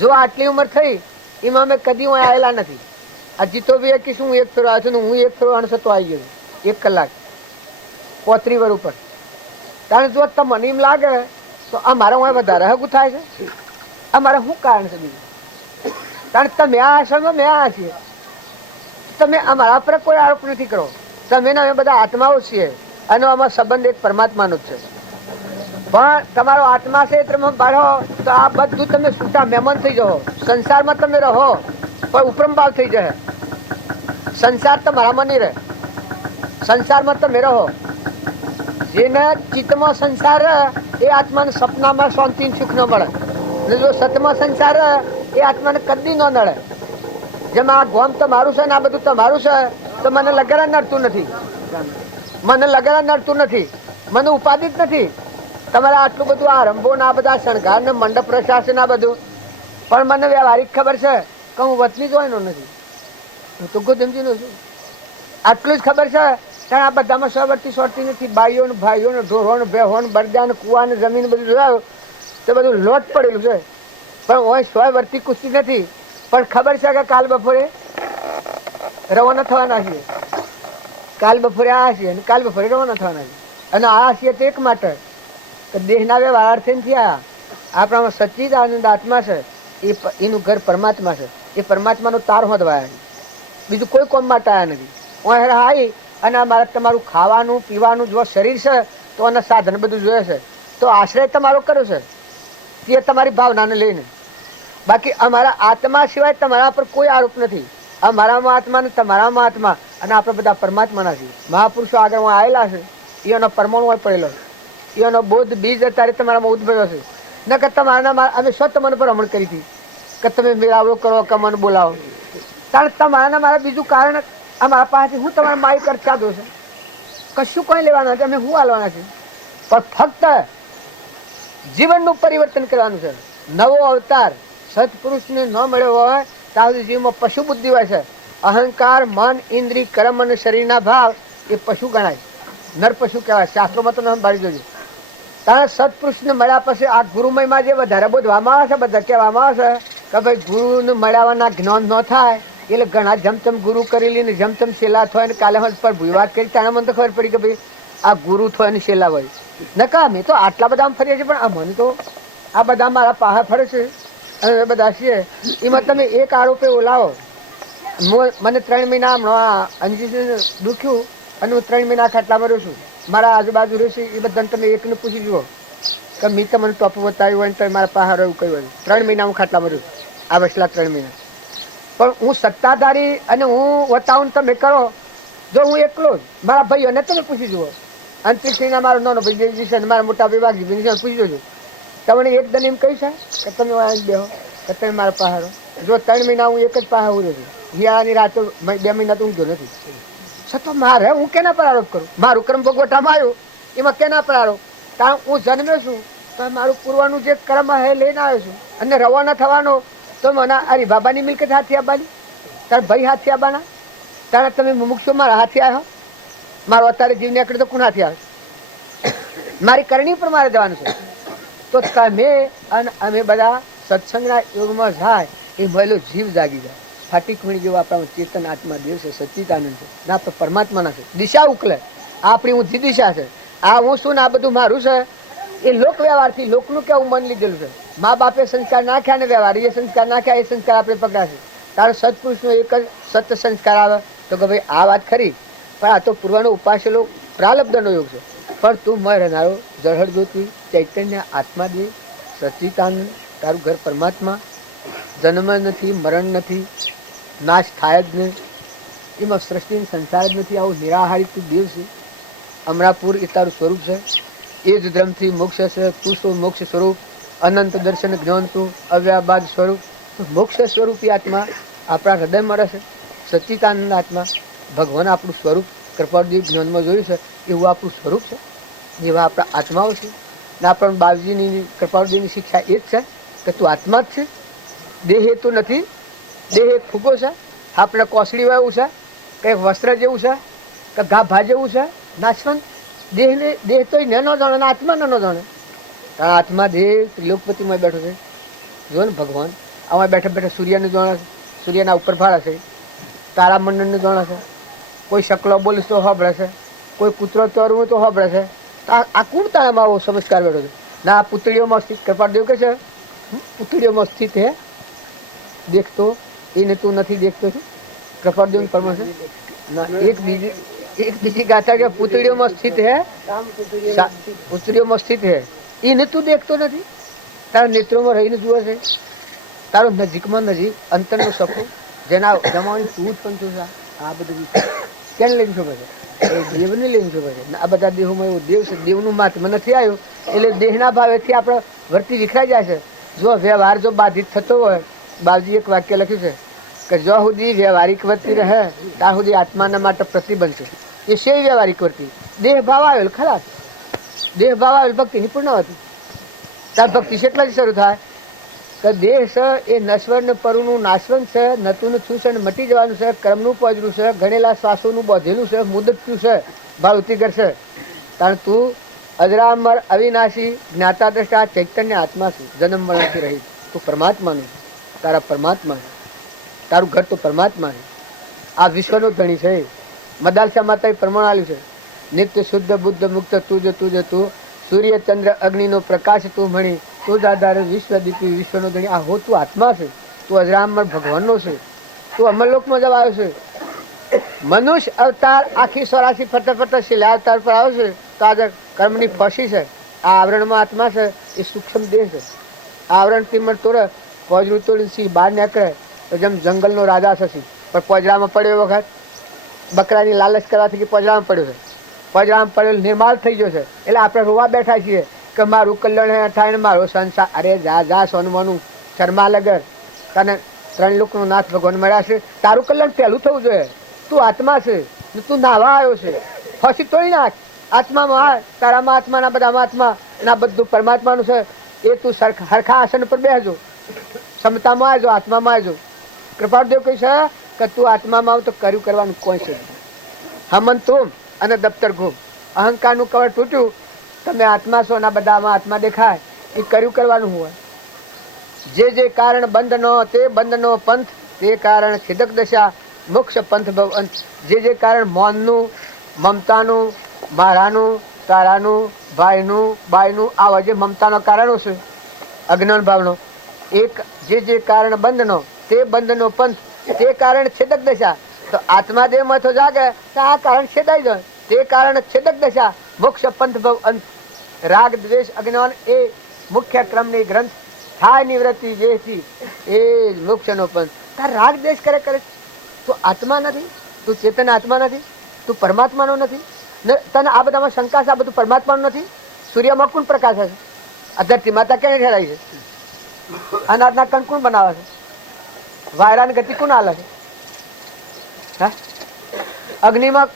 જો આટલી ઉંમર થઈ એમાં અમે કદી હું આવેલા નથી. આ જીતો બી એક હું એક ફેરો આવ્યો છું. હું એક ફેરો 68 આવી ગયો 1 કલાક 35 વર્ષ ઉપર. કારણ જો તમને એમ લાગે તો અમારે હું વધારે હગું થાય છે. અમારે શું કારણ છે બીજું? કારણ તમે આ હશો મેં આ છીએ. તમે અમારા પર કોઈ આરોપ નથી કરો. તમે અમે બધા આત્માઓ છીએ અને આમાં સંબંધ એક પરમાત્માનો જ છે. પણ તમારો આત્મા છે તમે બાળો તો આ બધું તમે છૂટા મહેમાન થઈ જાઓ. સંસારમાં તમે રહો પણ ઉપરમ ભાવ થઈ જાય. સંસાર તમારામાં નહીં રહે સંસારમાં તમે રહો. જેને ચિત્તમાં સંસાર એ આત્માને સપનામાં શાંતિ સુખ ન મળે. જો સતમાં સંસાર એ આત્માને કદી ન નડે. જેમ આ ગોમ તમારું છે ને આ બધું તમારું છે તો મને લગાડા નડતું નથી. મને લગાડા નડતું નથી. મને ઉપાધિ જ નથી. તમારે આટલું બધું આ રંભો ને આ બધા શણગાર ને મંડપ પ્રશાસન આ બધું, પણ મને વ્યવહારિક ખબર છે કે હું વતની જ હોય નો નથી. હું તો ગોધમજી નો છું. આટલું જ ખબર છે. કારણ આ બધામાં સવર્તી સોરતી નથી. બાઈઓ ને ભાઈઓ ને ઢોરો ને ભેહો ને બરદા ને કુવા ને જમીન બધું જોયું તો બધું લોટ પડેલું છે. પણ હોય સો વર્તી કુસ્તી નથી. પણ ખબર છે કે કાલ બપોરે રવાના થવાના છીએ. કાલ બપોરે આ છીએ અને કાલ બપોરે રવાના થવાના છીએ. અને આ છીએ તો એક માટે કે દેહના વ્યવહાર થઈને થયા. આપણામાં સચ્ચિદ આનંદ આત્મા છે. એનું ઘર પરમાત્મા છે. એ પરમાત્માનો તાર હોદવાયા છે. બીજું કોઈ કોમ માટે આવ્યા નથી. હું હાઈ અને મારે તમારું ખાવાનું પીવાનું જો શરીર છે તો એના સાધન બધું જોઈએ છે. તો આશ્રય તમારો કર્યો છે તે તમારી ભાવનાને લઈને. બાકી અમારા આત્મા સિવાય તમારા પર કોઈ આરોપ નથી. અમારામાં આત્મા ને તમારામાં આત્મા અને આપણે બધા પરમાત્માના છીએ. મહાપુરુષો આગળ આવેલા છે. એનો પરમાણુ પડેલો છે. એનો બોધ બીજ અત્યારે તમારામાં ઉદ્ભવ્યો છે. ન કે તમારા અમે સ્વ તમને પર હમણ કરી હતી કે તમે મેળાવડો કરો કે મને બોલાવો. કારણ તમારા મારા બીજું કારણ અમારા પાસે હું તમારે માય કરતા દો છે. કશું કોઈ લેવાના નથી. અમે શું હાલવાના છે. પણ ફક્ત જીવનનું પરિવર્તન કરવાનું છે. નવો અવતાર સત્પુરુષને ન મળ્યો હોય ત્યાં સુધી જીવમાં પશુ બુદ્ધિ હોય છે. અહંકાર મન ઇન્દ્રિય કર્મ અને શરીરના ભાવ એ પશુ ગણાય. નર પશુ કહેવાય. શાસ્ત્રોમાં તો નામ બાળી જોજો. તારે સત્પુરુષને મળ્યા પછી આ ગુરુમયમાં જે વધારે બોધવામાં આવે છે બધા કહેવામાં આવે છે કે ભાઈ ગુરુને મળ્યાવાના જ્ઞાન ન થાય એટલે ઘણા જમતમ ગુરુ કરેલી ને જમતમ શેલા થાય ને કાલે પર ભૂઈ વાત કરી ત્યારે મને તો ખબર પડી કે ભાઈ આ ગુરુ થાય ને શેલા હોય. નકા અમે તો આટલા બધા ફરીએ છીએ પણ આ મને તો આ બધા મારા પાહા ફરે છે અને બધા છીએ. એમાં તમે એક આરોપે ઓલાવો. મને 3 મહિના હમણાં અંજીને દુખ્યું અને હું 3 મહિના ખાટલામાં રહ્યો છું. મારા આજુબાજુ રહેશે એ બધાને તમે એકને પૂછી જુઓ કે મેં તમને ટોપ બતાવ્યું હોય ને તો મારા પાસે એવું કહ્યું હોય. 3 મહિના હું ખાટલામાં રહ્યું આ વસલા 3 મહિના. પણ હું સત્તાધારી અને હું વતાવું તમે કરો. જો હું એકલો જ મારા ભાઈઓને તમે પૂછી જુઓ. અંતરિક્ષના મારો નાનો ભાઈ દેવજી છે મારા મોટા ભાઈ વાઘજી પૂછી જોજો. તમને એક દન એમ કહી છે કે તમે બેહો કે તમે મારા પહાડો. જો 3 મહિના હું એક જ પાસે ઉર્યો છું. હિયાની રાતો 2 મહિના તો ઊંઘ્યો નથી. છતાં મારે હું કેના પર આરોપ કરું. મારું કર્મ ભોગવટામાં આવ્યું એમાં કેના પર આરોપ. કારણ હું જન્મ્યો છું તો મારું પૂર્વનું જે કર્મ હે લઈને આવ્યો છું. અને રવાના થવાનો તો મને અરે બાબાની મિલકત હાથી આવવાની તારા ભાઈ હાથી આવવાના. તારે તમે મુમુક્ષો મારા હાથી આવ્યો. મારો અત્યારે જીવ નીકળે તો કોણ હાથી આવે. મારી કરણી પર મારે જવાનું છે. તો તમે અને અમે બધા સત્સંગના યોગમાં જાય એ મહિલો જીવ જાગી જાય. ફાટી ખૂણી જેવું આપણા ચેતન આત્મા દેવ છે. સચ્ચિદાનંદ છે ના આપણે પરમાત્માના છે. દિશા ઉકલે આપણી ઊંધી દિશા છે. આ હું શું ને આ બધું મારું છે એ લોક વ્યવહારથી લોકનું કેવું મન લીધેલું છે. મા બાપે સંસ્કાર નાખ્યા ને વ્યવહાર એ સંસ્કાર નાખ્યા એ સંસ્કાર આપણે પકડાશે. તારો સત્પુરુષનો એક જ સત્ય સંસ્કાર આવે તો કે ભાઈ આ વાત ખરી પણ આ તો પૂર્વનો ઉપાસેલો પ્રાલબ્ધનો યોગ છે. પણ તું મર રહેનારો જળહળ જ્યોતિ ચૈતન્ય આત્મા દે સચ્ચિદાનંદ તારું ઘર પરમાત્મા. જન્મ નથી મરણ નથી નાશ થાય જ નહીં. એમાં સૃષ્ટિ સંસાર જ નથી. આવું નિરાહારી તું દેવ છે. અમરાપુર એ તારું સ્વરૂપ છે. એ જ ધર્મથી મોક્ષ છે. તું શું મોક્ષ સ્વરૂપ અનંત દર્શન જ્ઞાન તું અવ્યાબાદ સ્વરૂપ. મોક્ષ સ્વરૂપી આત્મા આપણા હૃદયમાં રહેશે. સચ્ચિદાનંદ આત્મા ભગવાન આપણું સ્વરૂપ કૃપાળદેવ જ્ઞાનમાં જોયું છે એવું આપણું સ્વરૂપ છે. જેવા આપણા આત્માઓ છે ને આપણને બાવજીની કૃપાળદેવની શિક્ષા એ જ છે કે તું આત્મા જ છે. દેહ એ તું નથી. દેહ એક ફૂગો છે. આપણે કોસડી હોય એવું છે કંઈક વસ્ત્ર જેવું છે કે ગાભા જેવું છે નાશવંત. દેહને દેહ તો એને ન જાણે ને આત્મા ન જાણે. કારણ આત્મા દેહ ત્રિલોકપતિમાં બેઠો છે. જો ને ભગવાન આમાં બેઠા બેઠા સૂર્યને જાણે છે. સૂર્યના ઉપર ભાળે છે. તારામંડળને જાણે છે. કોઈ શકલો બોલીશ તો સાંભળે છે. કોઈ કૂતરો તરવું તો સાંભળે છે. આ કોણ તારામાં આવો સંસ્કાર બેઠો છે. ના આ પુતળીઓમાં સ્થિત કૃપાળદેવ કે છે પુતળીઓમાં સ્થિત હે દેખતો એને તું નથી દેખતો છું. કૃપાળદેવ પરમાશે ના એક બીજી ગાથા કે પુતળીઓમાં સ્થિત હે પુતળીઓમાં સ્થિત હે એને તું દેખતો નથી. તારા નેત્રોમાં રહીને જુએ છે. તારો નજીકમાં નજીક અંતરનો સખો જેના જમાવાની તું જ પણ છું. આ બધું કેને લઈને શોભે છે. એ દેવને લઈને જોવે છે. આ બધા દેહોમાં એવું દેવ છે, દેવનું મહાત્મ્ય નથી આવ્યું એટલે દેહના ભાવેથી આપણે વર્તી વિખરાઈ જાય છે. જો વ્યવહાર જો બાધિત થતો હોય, બાવજી એક વાક્ય લખ્યું છે કે જો સુધી વ્યવહારિક વર્તી રહે ત્યાં સુધી આત્માના માટે પ્રતિબંધ છે. એ છે વ્યવહારિક વર્તી. દેહ ભાવ આવેલ ખલાસ, દેહ ભાવ આવેલ ભક્તિની પૂર્ણવતી. ત્યાં ભક્તિ કેટલા જ શરૂ થાય કે દેહ છે એ નશ્વર ને પરુનું નાશવંત છે, નતુનું છું છે, મટી જવાનું છે, કર્મનું પોજરું છે, ગણેલા શ્વાસોનું બોધેલું છે, મુદતનું છે, ભાવતીગર છે. કારણ તું અજરામર અવિનાશી જ્ઞાતા દ્રષ્ટા ચૈતન્ય આત્મા છું, જન્મ મરણથી રહી. તું પરમાત્માનું, તારા પરમાત્મા છે, તારું ઘર તો પરમાત્મા છે. આ વિશ્વનો ધણી છે. મદાલસા માતાએ પ્રમાણ આલ્યું છે, નિત્ય શુદ્ધ બુદ્ધ મુક્ત તુજ તુજ તું, સૂર્ય ચંદ્ર અગ્નિનો પ્રકાશ તું મણી, તું જ આધારે વિશ્વ દીપી વિશ્વનો ધણી. આ હો તું આત્મા છે, તું અજરામર ભગવાનનો છે, તું અમરલોકમાં જવા આવ્યો છે. મનુષ્ય અવતાર આખી 84 ફરતા ફરતા શિલા અવતાર પર આવ્યો છે તો આગળ કર્મની ફસી છે. આ આવરણમાં આત્મા છે, એ સૂક્ષ્મ દેહ છે. આવરણ તિમર તોર પોજરું તોડીને સિંહ બહાર નીકળે તો જેમ જંગલનો રાજા છે સિંહ, પણ પોજરામાં પડ્યો વખત બકરાની લાલચ કરવાથી કે પોજરામાં પડ્યો છે, પોજરામાં પડેલો નિર્માલ થઈ ગયો છે. એટલે આપણે રોવા બેઠા છીએ કે મારું કલ્યાણ થાય ને મારો સંસાર. અરે જા જા સોનવાનું શર્મા લગર, તને 3 લોકનો નાથ ભગવાન મળ્યા છે, તારું કલ્યાણ પહેલું થવું જોઈએ. તું આત્મા છે ને તું નાવા આવ્યો છે, ફસી તોડી નાખ. આત્મામાં આ તારામાં આત્માના બધામાં આત્મા એના બધું પરમાત્માનું છે. એ તું હરખા આસન પર બેસજો, ક્ષમતામાં આવજો, આત્મામાં આવજો. કૃપાદેવ કહે છે કે તું આત્મામાં આવ તો કર્યું કરવાનું કોઈ છે. હમન તું અને દફતર ઘૂમ. અહંકારનું કવર તૂટ્યું, તમે આત્મા છો, ના બધામાં આત્મા દેખાય. એ કર્યું કરવાનું હોય. જે જે કારણ બંધનો તે બંધનો પંથ, તે કારણ છિદક દશા મોક્ષ પંથ ભવ અંત. જે જે કારણ મૌનનું, મમતાનું, મારાનું, તારાનું, ભાઈનું, બાઈનું, આવા જે મમતાનો કારણો છે, અજ્ઞાન ભાવનો, એક જે જે કારણ બંધનો તે બંધનો પંથ, તે કારણ છેદક દશા. તો આત્મા દેહ માં તો જાગે તો આ કારણ છેદાઈ જાય. તે કારણ છેદક દશા મોક્ષ પંથ ભવ અંત. રાગ દ્વેષ અજ્ઞાન એ મુખ્ય ક્રમની ગ્રંથ થાય નિવૃત્તિ જેથી એ મોક્ષનો પંથ. તાર રાગ દ્વેષ કરે કરે તું આત્મા નથી, તું ચેતન આત્મા નથી, તું પરમાત્માનો નથી. તને આ બધામાં શંકા છે આ બધું પરમાત્માનું નથી. સૂર્યમાં કોણ પ્રકાશ છે? આ ધરતી માતા ક્યાં ઠેરાઈ છે? અનાજના કણ કોણ બનાવે છે? વાયરાની ગતિ કોણ હાલે છે? હા, અગ્નિમાં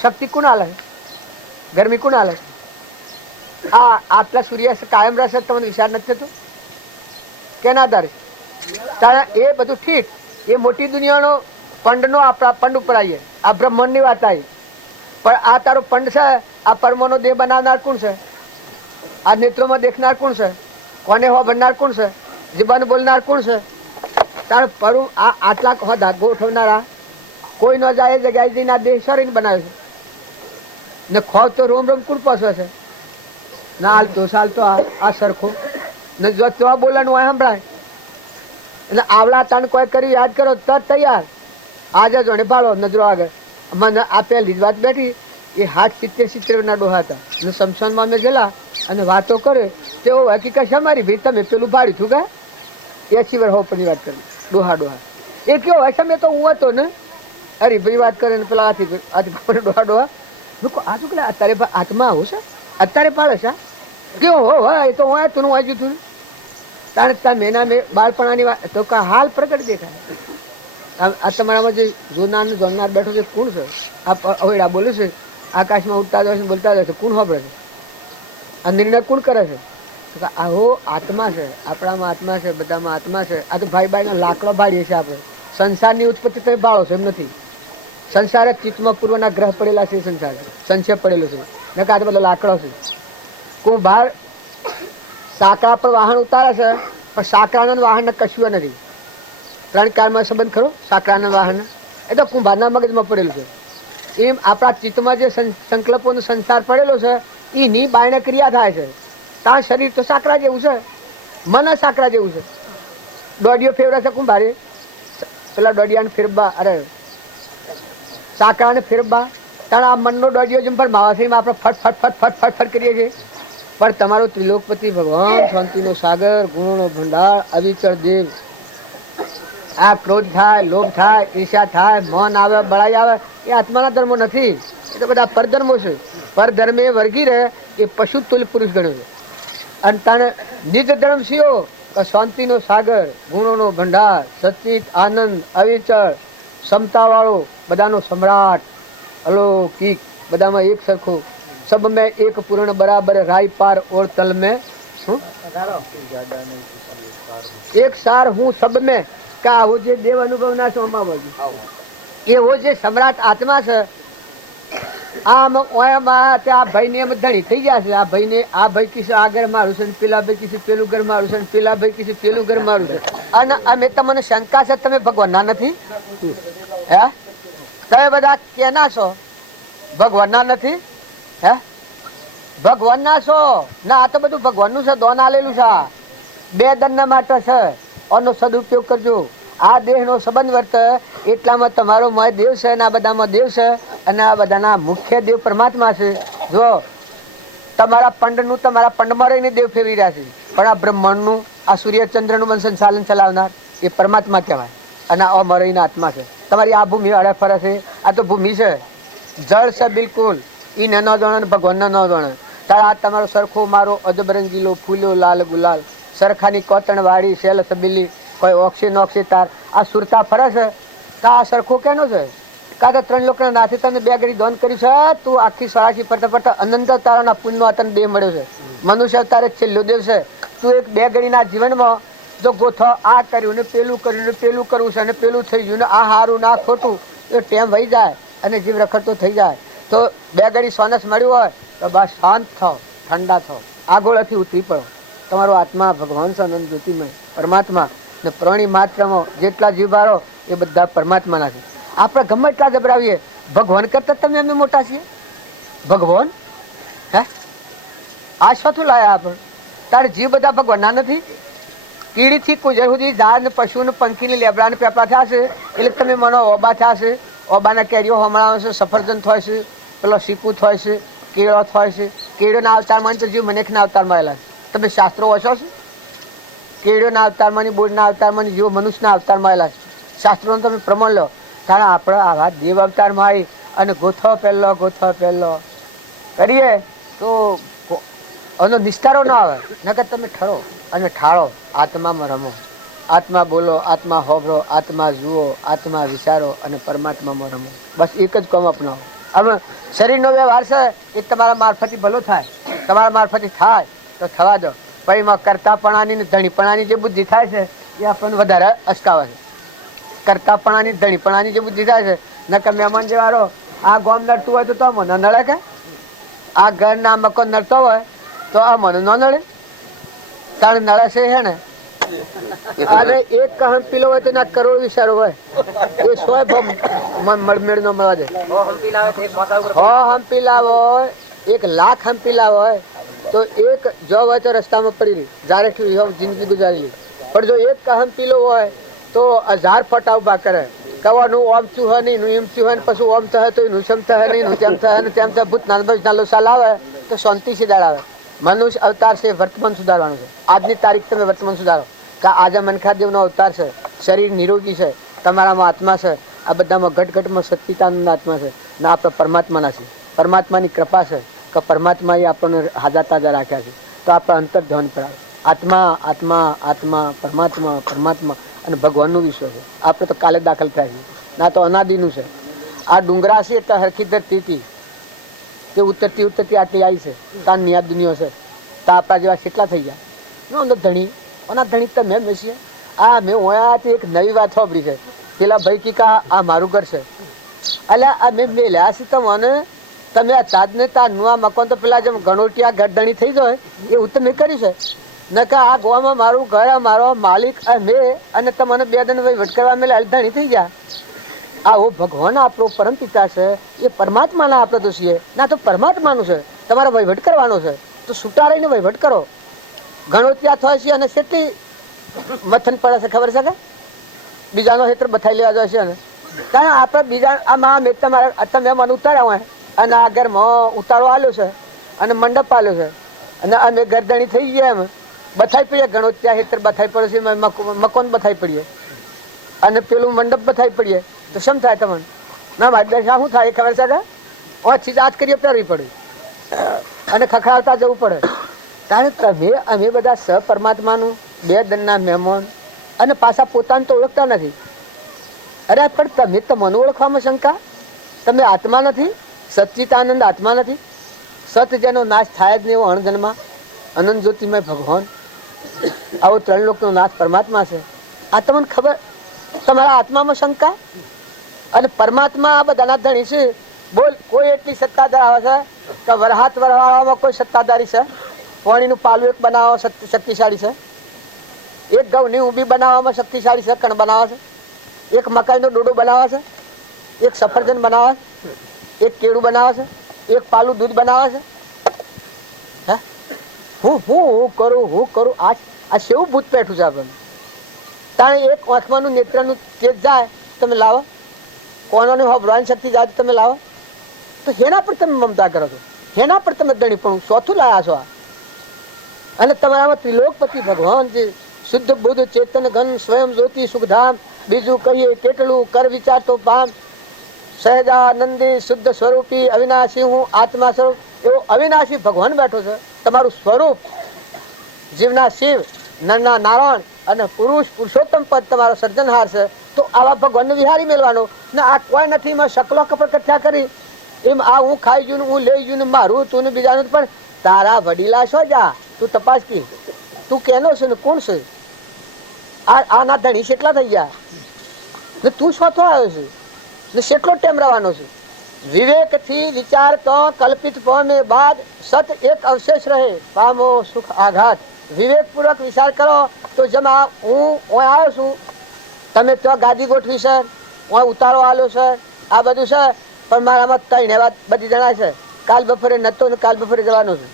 શક્તિ કોણ હાલે છે? ગરમી કોણ હાલે છે? આ આટલા સૂર્ય કાયમ રહેશે તમને વિચાર નથી થતું? કેના આધારે? તારે એ બધું ઠીક, એ મોટી દુનિયાનો પંડનો આપણા પંડ ઉપર આવીએ, આ બ્રહ્માંડની વાત આવી. પણ આ તારો પંડ છે, આ પરમોનો દેહ બનાવનાર કોણ છે? આ નેત્રોમાં દેખનાર કોણ છે? કોને હો ભરનાર કોણ છે? જીવન બોલનાર કોણ છે? તાર પરુ આ આટલા હોદા ગોઠવનારા કોઈ ન જાય એ જગ્યાએ જઈને આ દેહ શરીર બનાવે છે ને. ખોવ તો રોમ રોમ કોણ પસવે છે? ના હાલતો ચાલતો આ સરખો ને જો તો બોલવાનું હોય સંભળાય. એટલે આવડા તાણ કોઈ કર્યું યાદ કરો તરત તૈયાર. આજે જોડે ભાડો નજરો આગળ. મને આ પહેલી જ વાત બેઠી, એ 70 ના ડોહા હતા અને સમસાનમાં અમે ગયેલા અને વાતો કરે તેઓ હકીકત છે મારી ભાઈ તમે પેલું ભાડ્યું છું કે 80 વર્ષ હોપની વાત કરી. ડોહા એ કયો હોય છે? મેં તો હું હતો ને. અરે ભાઈ વાત કરે ને પેલા આથી ડોહા આ શું કે અત્યારે હાથમાં આવું છે અત્યારે પાડે છે કેવો હો એ તો હું તું વાંચ્યું તું ને તારે તમે એના મેં બાળપણાની વાત તો હાલ પ્રગટ દેખાય. આ તમારામાં જે જોનાર ને જોનાર બેઠો છે કોણ છે? આ અવેડા બોલે છે, આકાશમાં ઉડતા જાય છે, બોલતા જાય છે, કોણ સાંભળે છે? આ નિર્ણય કોણ કરે છે? આવો આત્મા છે, આપણામાં આત્મા છે, બધામાં આત્મા છે. આ તો ભાઈ ભાઈનો લાકડો ભાડીએ છીએ આપણે. સંસારની ઉત્પત્તિ તમે ભાળો છો એમ નથી. સંસાર જ ચિત્તમાં પૂર્વના ગ્રહ પડેલા છે. સંસાર સંશય પડેલો છે ને કે આ તો બધો લાકડો છે. કોણ બહાર સાંકળા પર વાહન ઉતારે છે પણ સાંકળાના વાહનને કશું નથી. 3 કાળમાં સંબંધ ખરો સાંકળાના વાહન? એ તો કુંભારના મગજમાં પડેલું છે. એમ આપણા ચિત્તમાં જે સંકલ્પોનો સંસાર પડેલો છે એની બાયણે ક્રિયા થાય છે. તાર શરીર તો સાંકળા જેવું છે, મન સાંકળા જેવું છે. દોડીઓ ફેરવે છે કુંભારે, પેલા દોડિયાને ફેરવા, અરે સાંકળાને ફેરવા. તારે આ મનનો દોડીઓ જેમ પણ માવા છે એમાં આપણે ફટ ફટ ફટ ફટ ફટ ફટ કરીએ છીએ. પણ તમારો ત્રિલોકપતિ ભગવાન શાંતિનો સાગર, ગુણોનો ભંડાર, અવિચળ દેવ, આ ક્રોધ થાય, લોભ થાય, ઈર્ષા થાય, મન આવે, બળાઈ આવે, એ આત્માના ધર્મો નથી. એટલે બધા પરધર્મો છે. પરધર્મે વર્ગી રહે એ પશુ તુલ્ય પુરુષ ગણ્યો છે. અને તાને નિજ ધર્મ સિયો શાંતિનો સાગર, ગુણોનો ભંડાર, સચિત આનંદ, અવિચળ, ક્ષમતાવાળો, બધાનો સમ્રાટ, અલૌકિક, બધામાં એક સરખો, સબ મેં એક પૂર્ણ બરાબર, રાય પાર ઓર તલ મેં એક સાર હું સબ મેં. કે આવો જે દેવ અનુભવ ના છો એવો જે સમ્રાટ આત્મા છે, આમ ઓયામાં આ ભાઈ ને એમ ધણી થઈ ગયા છે. આ ભાઈ કિસે આ ઘર મારું છે, પેલા ભાઈ કિસે પેલું ઘર મારું છે, પેલા ભાઈ કિસે પેલું ઘર મારું છે. અને અમે તમને શંકા છે તમે ભગવાન ના નથી? હે તમે બધા કેના છો? ભગવાન ના નથી? હે ભગવાન ના છો ના? આ તો બધું ભગવાન નું છે, દોન આલેલું છે. બે દંડ માટે છે, આનો સદુપયોગ કરજો. આ દેહ નો સંબંધ વર્ત એટલામાં તમારો મય દેવ છે, અને આ બધામાં દેવ છે, અને આ બધાના મુખ્ય દેવ પરમાત્મા છે. જો તમારા પંડમાં રહીને દેવ ફેરવી રહ્યા છે, પણ આ બ્રહ્માંડ નું, આ સૂર્યચંદ્ર નું સંચાલન ચલાવનાર એ પરમાત્મા કહેવાય, અને આ અમરીના આત્મા છે. તમારી આ ભૂમિ અડે ફરે છે, આ તો ભૂમિ છે, જળ છે બિલકુલ. ઈ ન જાણે ભગવાન ન જાણે. તારે આ તમારો સરખો મારો અજબરંગીલો ફૂલ્યો લાલ ગુલાલ, સરખાની કોતણ વાળી શેલ સબીલી, કોઈ ઓક્સી નોક્સી તાર, આ સુરતા ફરે છે. તો આ સરખો કેનો છે? કા તો 3 લોકોના નાથી તને 2 ઘડી દોન કર્યું છે. તું આખી સ્વરાશી પડતા પડતા અનંત તારાના પુણ્યનો તને દેહ મળ્યો છે. મનુષ્ય તારે છેલ્લો દેવ છે. તું એક 2 ઘડીના જીવનમાં જો ગોથો આ કર્યું ને પેલું કર્યું ને પેલું કરવું છે, અને પેલું થઈ ગયું ને આ સારું ના ખોટું, એ ટેમ વહી જાય અને જીવ રખડતો થઈ જાય. તો 2 ઘડી સોનસ મળ્યું હોય તો બસ શાંત થાવ, ઠંડા થાવ, આગોળથી ઉતરી પડો. તમારો આત્મા ભગવાન છે, અનંત જ્યોતિમય પરમાત્મા. ને પ્રાણી માત્રમાં જેટલા જીવભારો એ બધા પરમાત્માના છે. આપણે ગમે એટલા જબરાવીએ, ભગવાન કરતા તમે અમે મોટા છીએ. ભગવાન હે આ શું લાયા આપણે? તારે જીવ બધા ભગવાન ના નથી? કીડીથી કુજર સુધી ઝાડ ને પશુ ને પંખી ને લેબડા ને પેપડા થયા છે, એટલે તમે મનો ઓબા થયા છે. ઓબાના કેરીઓ હમણાં છે, સફરજન થાય છે, પેલો શીકું થાય છે, કેળો થાય છે. કેળોના અવતારમાં તો જીવ મનેખના અવતારમાં આવેલા છે. તમે શાસ્ત્રો વાંચો છો? કેળોના અવતારમાં, બોર્ડના અવતારમાં, જીવો મનુષ્યના અવતારમાં આવેલા છે. શાસ્ત્રોનું તમે પ્રમાણ લો. કારણ આપણે આવા દેવ અવતારમાં આવી અને ગોથો પહેલો કરીએ તો એનો નિસ્તારો ના આવે. નકર તમે ઠરો અને ઠાળો, આત્મામાં રમો, આત્મા બોલો, આત્મા હોભરો, આત્મા જુઓ, આત્મા વિચારો અને પરમાત્મામાં રમો. બસ એક જ કામ અપનાવો. હવે શરીરનો વ્યવહાર છે એ તમારા મારફતી ભલો થાય, તમારા મારફતી થાય તો થવા દો. પછી એમાં કરતાપણાની ને ધણીપણાની જે બુદ્ધિ થાય છે એ આપણને વધારે અટકાવે છે. કરતાપણાની ધણીપણાની જે બુદ્ધિ થાય છે, નકર મહેમાન જેવારો આ ગોમ નડતું હોય તો મને નડે, કે આ ઘર ના મકાન નડતો હોય તો આ મને ન નડે? તારે નડે છે હે ને? અને એક કહમ પીલો હોય તો ના કરોડ વિચારો હોય, એ 100 મેળ નો મળવા દે. હમ પીલાવો હોય, 1 લાખ હમ પીલાવો હોય તો એક જોબ હોય તો રસ્તામાં પડી રહી, જારે જિંદગી ગુજારી લી. પણ જો એક કહમ પીલો હોય તો 1000 ફટા ઉભા કરે. કવાનું ઓમ છું હોય નહીં, એમ છું હોય ને પછી ઓમ થાય તો એનું સમ થાય નહીં, તેમ થાય ને તેમ થાય. ભૂત નાનો સાલ આવે તો શાંતિથી દાડ આવે. મનુષ્ય અવતાર છે, વર્તમાન સુધારવાનું છે. આજની તારીખ તમે વર્તમાન સુધારો. કે આજે મનખાદેવનો અવતાર છે, શરીર નિરોગી છે, તમારામાં આત્મા છે, આ બધામાં ઘટઘટમાં સચ્ચિદાનંદ આત્મા છે ને આપણે પરમાત્માના છે. પરમાત્માની કૃપા છે કે પરમાત્માએ આપણને હાજા તાજા રાખ્યા છે. તો આપણે અંતર ધ્યાન કરાવે. આત્મા આત્મા આત્મા, પરમાત્મા પરમાત્મા અને ભગવાનનું વિશ્વ છે. આપણે તો કાલે દાખલ થયા છીએ, ના તો અનાદિનું છે. આ ડુંગરા છે એટલે હરખી ધરતી હતી, તે ઉતરતી આટલી આવી છે. તાર નિયાદ દુનિયા છે તો આપણા જેવા કેટલા થઈ ગયા? નો ધણી ઓના ધણી તો મેં છીએ. આ મેં ઓયાથી એક નવી વાત સાંભળી છે. પેલા ભાઈ કી આ મારું ઘર છે, અલ્યા આ મેં મેલ્યા છે તો મને તમે આ તાજને તારનું આ મકાન તો પેલા જેમ ગણોટિયા ગઢધણી થઈ જાય એવું તો મેં કર્યું છે. નકા આ ગોવામાં મારું ઘર, મારો માલિક મેં, અને તમને 2 દન વહીવટ કરવા મેં ધણી થઈ ગયા. આવો ભગવાન આપણો પરમ પિતા છે, એ પરમાત્માના આપણે તો છીએ ના તો પરમાત્માનું છે. તમારે વહીવટ કરવાનો છે તો છૂટા રહીને વહીવટ કરો. ઘણો ત્યાં થાય છે અને કેટલી મથન પડે છે ખબર છે કે બીજાનો હેત્ર બથાઈ લેવા જાય છે ને. કારણ આપણે બીજા આમાં મેં તમે મને ઉતાર્યા હોય અને આ ઘરમાં ઉતારો આલ્યો છે અને મંડપ આલ્યો છે અને અમે ગરદણી થઈ ગયા, એમ બથાઈ પડીએ. ઘણો ત્યાં હેત્ર બથાઈ પડે છે, મકાન બથાઈ પડીએ અને પેલું મંડપ બથાઈ પડીએ તો શમ થાય તમને? ના મારી શું થાય ખબર છે કે ઓછી જાત કરીએ પહેરવી પડે અને ખખડાવતા જવું પડે. કારણ તમે અમે બધા સ પરમાત્માનું બે દનના મહેમાન અને પાછા પોતાને તો ઓળખતા નથી. અરે પણ તમે તમને ઓળખવામાં શંકા? તમે આત્મા નથી? સચ્ચિદાનંદ આત્મા નથી? સત જેનો નાશ થાય જ નહીં એવો અણજન્મા અનંત જ્યોતિમય ભગવાન, આવો ત્રણ લોકનો નાશ પરમાત્મા છે. આ તમને ખબર? તમારા આત્મામાં શંકા? અને પરમાત્મા આ બધાના ધણી છે. બોલ, કોઈ એટલી સત્તા ધરાવે છે કે વરહાત વરવાળામાં કોઈ સત્તાધારી છે? પાણીનું પાલું એક બનાવવા શક્તિશાળી છે? એક ઘઉંની ઊંબી બનાવવામાં શક્તિશાળી છે? કણ બનાવે છે? એક મકાઈનો ડોડો બનાવે છે? એક સફરજન બનાવે છે? એક કેળું બનાવે છે? એક પાલું દૂધ બનાવે છે? હે હું કરું આ શેવું ભૂત પેઠું છે આપણને? તાણે એક આંખમાંનું નેત્રનું તેજ જાય તમે લાવો, કોનોની હોભળવાની શક્તિ જાય તમે લાવો, તો એના પર તમે મમતા કરો છો, એના પર તમે દણીપણું ચોથું લાયા છો. અને તમારામાં ત્રિલોકપતિ ભગવાન છે, શુદ્ધ બુદ્ધ ચેતન ઘન સ્વયં જ્યોતિ સુખધામ, બીજું કહીએ કેટલું કર વિચાર તો પામ, સહેજાનંદી શુદ્ધ સ્વરૂપી અવિનાશી હું આત્મા સ્વરૂપ, એવો અવિનાશી ભગવાન બેઠો છે. તમારું સ્વરૂપ જીવના શિવ, નરના નારાયણ અને પુરુષોત્તમ પદ તમારો સર્જનહાર છે. તો આવા ભગવાનને વિહારી મેળવાનો ને આ કોઈ નથી. એમાં શકલો કપડ કથ્યા કરી એમ આ હું ખાઈ ગયું, હું લઈ ગયું, મારું તું ને બીજાનું. પણ તારા વડીલા છો જા, તું તપાસ કી, તું કેનો છે ને કોણ છે? આના ધણી કેટલા થઈ ગયા ને તું શોથો આવ્યો છે ને કેટલો ટેમ રહેવાનો છે? વિવેક થી વિચાર તો કલ્પિત પામે બાદ સત એક અવશેષ રહે, પામો સુખ આઘાત. વિવેક પૂર્વક વિચાર કરો તો જમા હું આવ્યો છું, તમે તો ગાદી ગોઠવી છે, ઉતારો આલ્યો છે, આ બધું છે, પણ મારામાં ત્રણ વાત બધી જણાય છે. કાલ બપોરે નતો ને કાલ બપોરે જવાનું છે,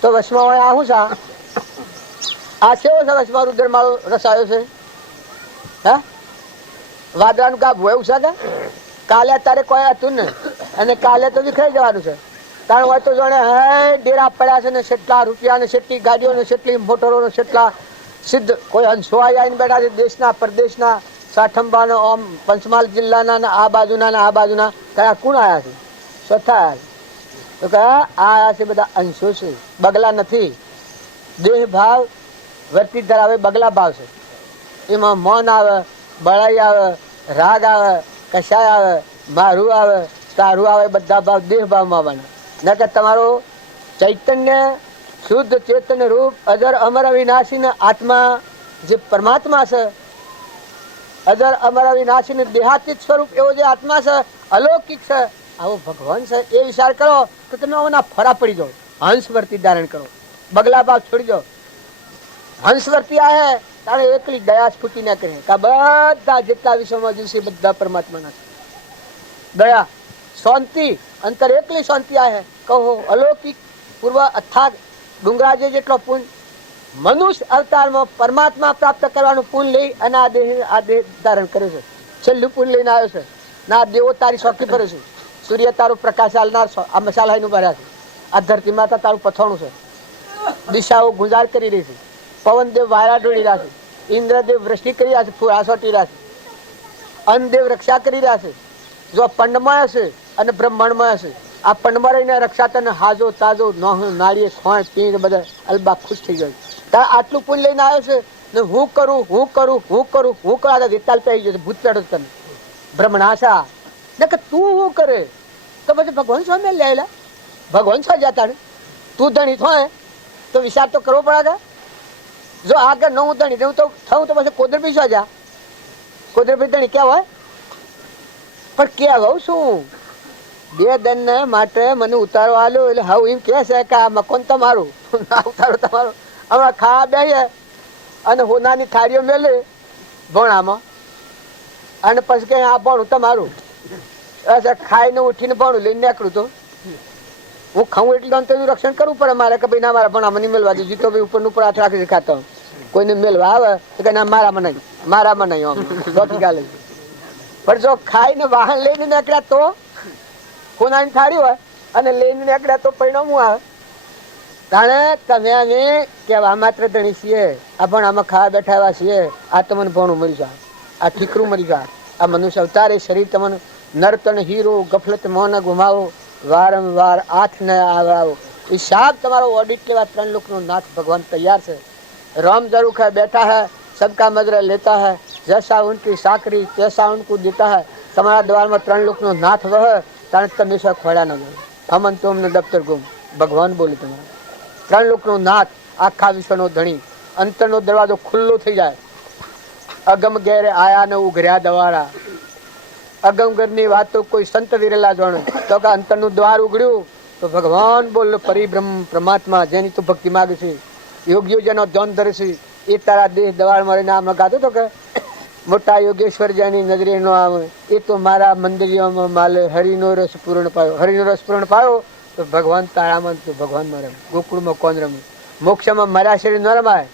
તો વસમાં હોય આવું છે. આ કેવો છે વસમાં રુદ્ર માળો રસાયો છે? હા, વાદળાનું ગાભું એવું છે કે કાલે અત્યારે કોઈ હતું ને, અને કાલે તો વિખરાઈ જવાનું છે. કારણ હોય તો જાણે હે ડેરા પડ્યા છે ને, કેટલા રૂપિયા ને કેટલી ગાડીઓ ને કેટલી મોટરો ને કેટલા સિદ્ધ કોઈ અંશો આવીને બેઠા છે દેશના પરદેશના, સાઠંબાનો આમ પંચમહાલ જિલ્લાના આ બાજુના ને આ બાજુના. કયા કોણ આવ્યા છે? સ્વથા આવ્યા છે. તો કયા આ આવ્યા છે? બધા અંશો છે, બગલા નથી. દેહ ભાવ વર્તી ધરાવે બગલા ભાવ છે. એમાં મૌન આવે, બળાઈ આવે, રાગ આવે, કશાય આવે, મારું આવે, તારું આવે, બધા ભાવ દેહ ભાવમાં આવવાના. ન કે તમારો ચૈતન્ય શુદ્ધ ચેતન રૂપ અજર અમર અવિનાશી ને આત્મા જે પરમાત્મા છે, અજર અમર અવિનાશી ને દેહાતીત સ્વરૂપ એવો જે આત્મા છે, અલૌકિક છે, આવો ભગવાન છે. એ વિચાર કરો તો તમે આના ફરા પડી જાઓ. હંસવર્તી ધારણ કરો, બગલા ભાવ છોડી જાઓ. હંસવર્તી આ તારે એકલી દયા સ્ફૂર્તિ ના કરે કે બધા જેટલા વિશ્વમાં જીવ છે બધા પરમાત્માના છે. દયા શાંતિ અંતર એકલી શાંતિ આ કહો અલૌકિક પૂર્વ અથાગ ડુંગરાજે જેટલો પુણ્ય મનુષ્ય અવતારમાં પરમાત્મા પ્રાપ્ત કરવાનું પુણ્ય લઈ અને આ દેહ ધારણ કરે છે. છેલ્લું પુણ્ય લઈને આવ્યો છે ને આ દેવો તારી શોખી ભરે છે. સૂર્ય તારું પ્રકાશ આલનાર આ મસાલાનું ભર્યા છે. આ ધરતી માતા તારું પથાણું છે. દિશાઓ ગુંજાર કરી રહી છે. પવનદેવ વાયરા ડોળી રહ્યા છે. ઇન્દ્રદેવ વૃષ્ટિ કરી રહ્યા છે, ફૂરા સોટી રહ્યા છે. અન્નદેવ રક્ષા કરી રહ્યા છે. જો પંડમય છે અને બ્રહ્માંડમય છે. આ પંડમાં રહીને રક્ષા તને હાજો તાજો નોહું નાળીએ ખોણ પીણ બધા અલબા ખુશ થઈ ગયું. તારે આટલું પુણ્ય લઈને આવ્યો છે ને હું કરું આ વિતાલ પે આવી ગયો ભૂત પેડો તને બ્રહ્મણાશા ને કે તું હું કરે તો પછી ભગવાન સ્વામી લે આવેલા ભગવાન સ્વા જતા ને તું ધણી થાય તો વિચાર તો કરવો પડે. જો આગળ ન હું ધણી હું તો થયું તો પછી કોદરભી સ્વા જા. કોદરભી ધણી ક્યાં હોય પણ ક્યાં હોઉં શું? બે દન માટે મને ઉતારો આલ્યો એટલે હવે એમ કે છે કે આ મકોન તમારું ઉતારો તમારો. હમણાં ખાવા બેહીએ અને હોનાની થાળીઓ મેલે ભોણામાં અને પછી કે આ ભણું તમારું. ખાઈને ઉઠીને ભણું લઈને નીકળું તો હું ખાઉં એટલે તો એનું રક્ષણ કરવું પડે મારે કે ભાઈ ના મારા ભણામાં નહીં મેળવા દીધું તો ભાઈ ઉપર ઉપર હાથ રાખી ખાતો કોઈને મેળવા આવે તો કે ના મારામાં નહીં આમ ચોથી ગાલે. પણ જો ખાઈને વાહન લઈને નીકળ્યા તો કોનાની થાળી હોય અને લઈને નીકળ્યા તો પરિણામું આવે. તાણે તમે અમે કેવા માત્ર ધણી છીએ, આ પણ આમાં ખાવા બેઠા એવા છીએ. આ તમને ભણું મરી જાય, આ ઠીકરું મરી જાય, આ મનુષ્ય અવતાર એ શરીર તમને નર્તન હીરો ગફલત મોન ગુમાવો, વારંવાર હાથ ન આવરાવો. હિસાબ તમારો ઓડિટ લેવા 3 લોકનો નાથ ભગવાન તૈયાર છે. राम जरूर है बैठा है, सबका मजरा लेता है, जैसा उनकी साकरी तैसा उनको देता है. તમારા દ્વારમાં 3 લોકનો નાથ વહ, તાણે તમે ખોડા ન ગયો. અમન તોમને દફતર ગુમ, ભગવાન બોલે તમારા 3 લોકનો નાથ, આખા વિશ્વનો ધણી. અંતરનો દરવાજો ખુલ્લો થઈ જાય. અગમ ઘેરે આયા ને ઉઘર્યા દવાડા. અગમગરની વાતો કોઈ સંત વિરેલા જાણે તો કે અંતરનું દ્વાર ઉઘડ્યું તો ભગવાન બોલ પરિબ્રહ્મ પરમાત્મા જેની તું ભક્તિ માગે છે, યોગીઓ જેનો ધ્યાન ધરે છે, એ તારા દેહ દવાળ મારે નામ ગાતો તો કે મોટા યોગેશ્વર જેની નજરે નો આવે એ તો મારા મંદિરોમાં માલે હરિનો રસ પૂર્ણ પાયો. હરિનો રસ પૂર્ણ પાયો તો ભગવાન તારામાં તો ભગવાનમાં રમે. ગોકુળમાં કોણ રમે? મોક્ષમાં મારા શરીર ન રમાય.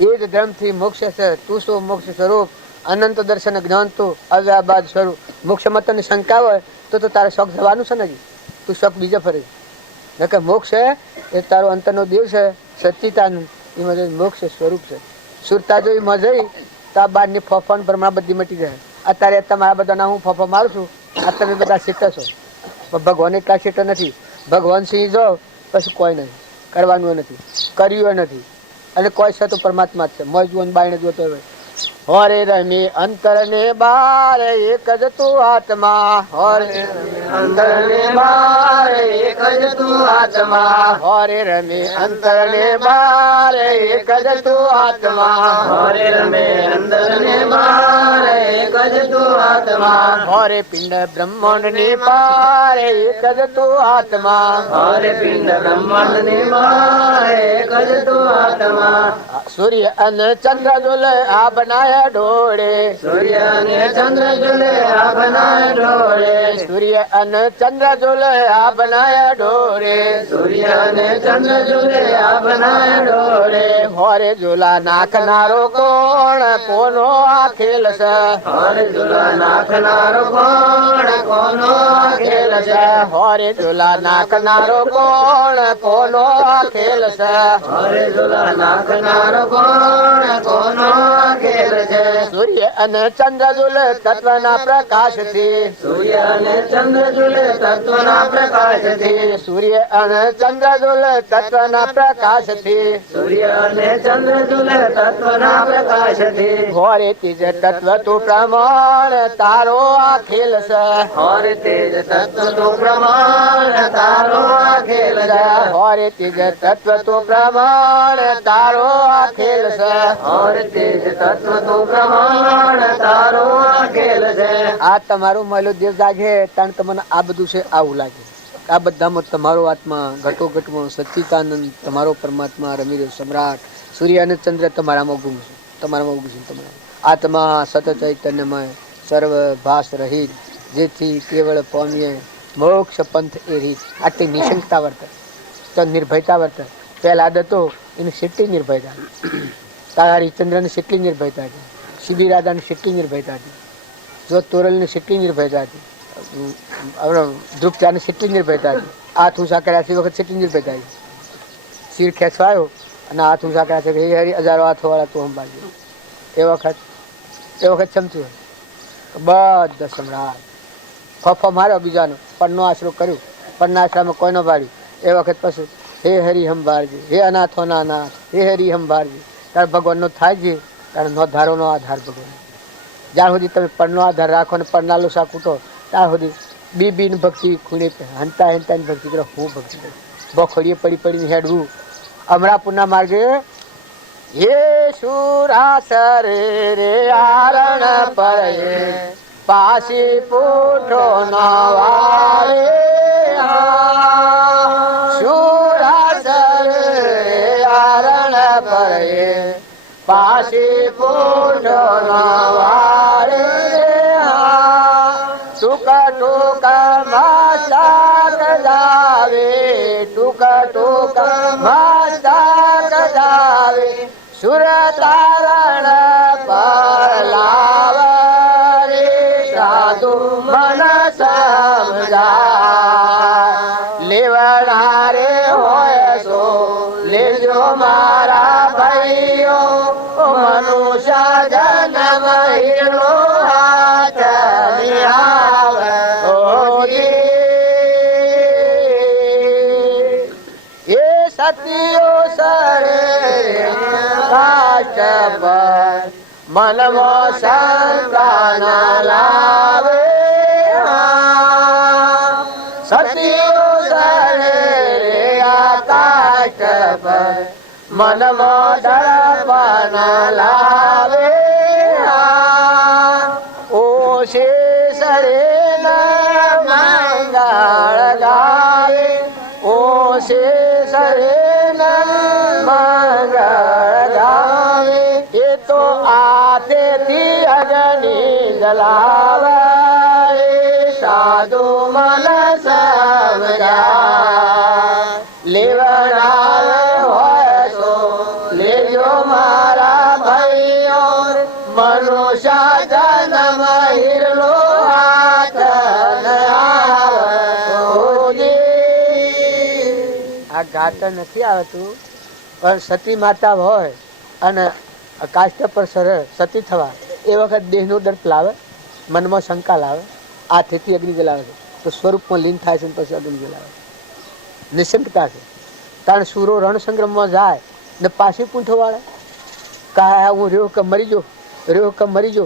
એ જ ધર્મથી મોક્ષ છે. તું શું મોક્ષ સ્વરૂપ, અનંત દર્શન જ્ઞાન તો અવ્યાબાદ સ્વરૂપ. મોક્ષમાં તને શંકા હોય તો તારે શોખ જવાનું છે ને, તું શોખ બીજા ફરે. નકર મોક્ષ એ તારો અંતરનો દેવ છે, સચ્ચિતાનંદ. એમાં મોક્ષ સ્વરૂપ છે. સુરતા જો એમાં જઈ તો આ બારની ફોફાન પ્રમાણ બધી મટી જાય. અત્યારે તમારા બધાના હું ફોફા મારું છું, આ તમે બધા સીટા છો, પણ ભગવાન એટલા સીટા નથી. ભગવાન સિંહ જો પછી કોઈ નથી, કરવાનું નથી, કર્યું નથી, અને કોઈ છે તો પરમાત્મા જ છે. મોજ જુઓ બાઈને જોતો હોય. હોરે રમે અંતર ને બાર એક જ તું આત્મા, હોરે અંતર ને બાર એક જ તું આત્મા, હોરે રમે અંતર ને બાર એક જ તું આત્મા, હોરે રમે અંતર ને બાર એક જ તું આત્મા, હોરે પિંડ બ્રહ્માંડ ને પાર એક જ તું આત્મા, હોરે પિંડ બ્રહ્માંડ ને પાર એક જ તું આત્મા. સૂર્ય અને ચંદ્ર જોલે આ બનાયા ડોળે, સૂર્ય અને ચંદ્ર જોલે આ બનાયા ડોળે, સૂર્ય અને ચંદ્ર જોલે આ બનાયા ડોળે, સૂર્ય અને ચંદ્ર જોલે આ બનાયા ડોળે. હોરે ઝોલા નાખનારો કોણ, કોનો આ ખેલ છે, હોરે ઝોલા નાખનારો કોણ, કોનો આ ખેલ છે, હોરે ઝોલા નાખનારો કોણ, કોનો આ ખેલ છે, હોરે ઝોલા નાખનારો કોણ, કોનો આ ખેલ છે. સૂર્ય અને ચંદ્ર જુલે તત્વના પ્રકાશથી, સૂર્ય અને ચંદ્ર જુલે તત્વના પ્રકાશથી, સૂર્ય અને ચંદ્ર જુલે તત્વના પ્રકાશથી, સૂર્ય અને ચંદ્ર જુલે તત્વના પ્રકાશથી. હોરે તેજ તત્વ તું પ્રમાણ તારો આ ખેલ છે, હોરે તેજ તત્વ તું પ્રમાણ તારો આ ખેલ છે, હોરે તેજ તત્વ તું પ્રમાણ તારો આ ખેલ છે, હોરે તેજ તત્વ તું પ્રમાણ તારો આ ખેલ છે. આ તમારું મહેલો દેવ જાગે તાણ તમને આ બધું છે આવું લાગે. આ બધામાં તમારો આત્મા ઘટોઘટમાં સચ્ચિતાનંદ તમારો પરમાત્મા રમી રહ્યો સમ્રાટ. સૂર્ય અને ચંદ્ર તમારામાં ગુમ છે, તમારામાં ઉગું છે. તમારા આત્મા સત ચૈતન્યમય સર્વ ભાસ રહિત, જેથી કેવળ પામીએ મોક્ષ પંથ એ રીત. આટલી નિશંકતા વર્તે તો નિર્ભયતા વર્તે. પહેલા આદતો એની કેટલી નિર્ભયતા, તારા હરિચંદ્રની કેટલી નિર્ભયતા હતી, શિબી રાધાની કેટલી નિર્ભયતા હતી, જો તોરલની કેટલી નિર્ભયતા હતી, ધ્રુપચાની કેટલી નિર્ભયતા હતી. હાથ ઊંચા કર્યા છે એ વખત કેટલી નિર્ભયતા હતી. શિર ખેંચવાયો અને હાથ ઊંચા કર્યા છે કે હરી હજારો હાથોવાળા તો અંબાજી. એ વખત સમજ્યું બધા સમ્રાટ ફફો માર્યો બીજાનો, પણનો આશરો કર્યું, પણના આશરામાં કોઈનો ભાડ્યું. એ વખત પછી હે હરિ હંભારજી, હે અનાથોના અનાથ, હે હરિ હંભારજી. તારે ભગવાનનો થાય છે, તારે નો ધારોનો આધાર ભગવાન. જ્યાં સુધી તમે પડનો આધાર રાખો ને પડના લોસા કૂટો ત્યાં સુધી બીની ભક્તિ ખૂણે હંતા હંતાની ભક્તિ કરો. હું ભક્તિ કરું બખોડીએ પડી પડીને હેડવું. અમરાપુરના માર્ગે હે સુરાસર રે આરણ પડે પાસી પૂઠો નવારે, સુરાસર રે આરણ પડે પાસી પૂઠો નવારે, ટૂંક ટૂંક મસ્તક જાવે, ટૂંક ટૂંક મસ્તક જાવે, સુર તારણ પર લાવરે, સાધુ મન સમજાય. લેવનારે હોય સો લેજો મારા ભાઈઓ, મનુષ્ય જન્મ હીરો હાથ આવે. સતીઓ સરે કાષ્ટ પર મનમાં શંકા ના લાવે. સતીઓ સરે કાષ્ટ પર મનમાં દર્પ ના લાવે. ઓ શેષ રે મંગળ ગાવે. ઓ શેષ રે મંગળ ગાવે. એ તો આતેથી અગ્નિ જલાવે. સાધુ મન સમજાય. લેવના હોય તો લેજો મારા ભાઈઓ. મનુષ્ય જન્મ હિરલો હાથ ન આવે. આ ગાતર નથી આવતું, પણ સતી માતા હોય અને કાષ્ટ પર સરળ સતી થવા એ વખત દેહનો દર્પ લાવે, મનમાં શંકા લાવે, હાથેથી અગ્નિ જલાવે છે તો સ્વરૂપમાં લીન થાય છે, પછી અગ્નિ જલાવે નિશંકતા છે. કારણ સૂરો રણસંગ્રામમાં જાય ને પાછી પૂંઠો વાળે કા હું રહ્યો કે મરી જો, રહ્યો કે મરી જો.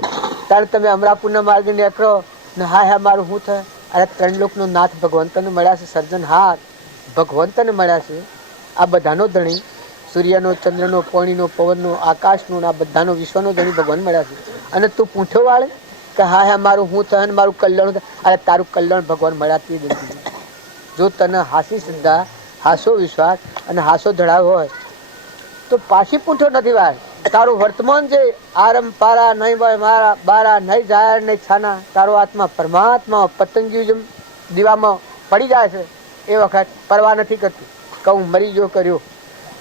ત્યારે તમે અમરાપુરના માર્ગે નીકળો ને હા હા મારું શું થાય. અરે ત્રણ લોકનો નાથ ભગવંતને મળ્યા છે, સર્જનહાર ભગવંતને મળ્યા છે. આ બધાનો ધણી, સૂર્યનો, ચંદ્રનો, પાણીનો, પવનનો, આકાશનો, આ બધાનો વિશ્વનો ધણી ભગવાન મળ્યા છે. અને તું પૂંઠો વાળે કે હા હા મારું શું થાય ને મારું કલ્યાણ થાય. અરે તારું કલ્યાણ ભગવાન મળ્યા તે જ નથી. જો તને હાસી શ્રદ્ધા, હાસો વિશ્વાસ અને હાસો ધડાવ હોય તો પાછી પૂંઠો નથી વાળ. તારું વર્તમાન જે આરમ પારા નહીં હોય મારા બારા નહીં જાય નહીં છાના, તારો આત્મા પરમાત્મા પતંગિયું જેમ દીવામાં પડી જાય છે એ વખત પરવા નથી કરતી. કહું મરી જો કર્યો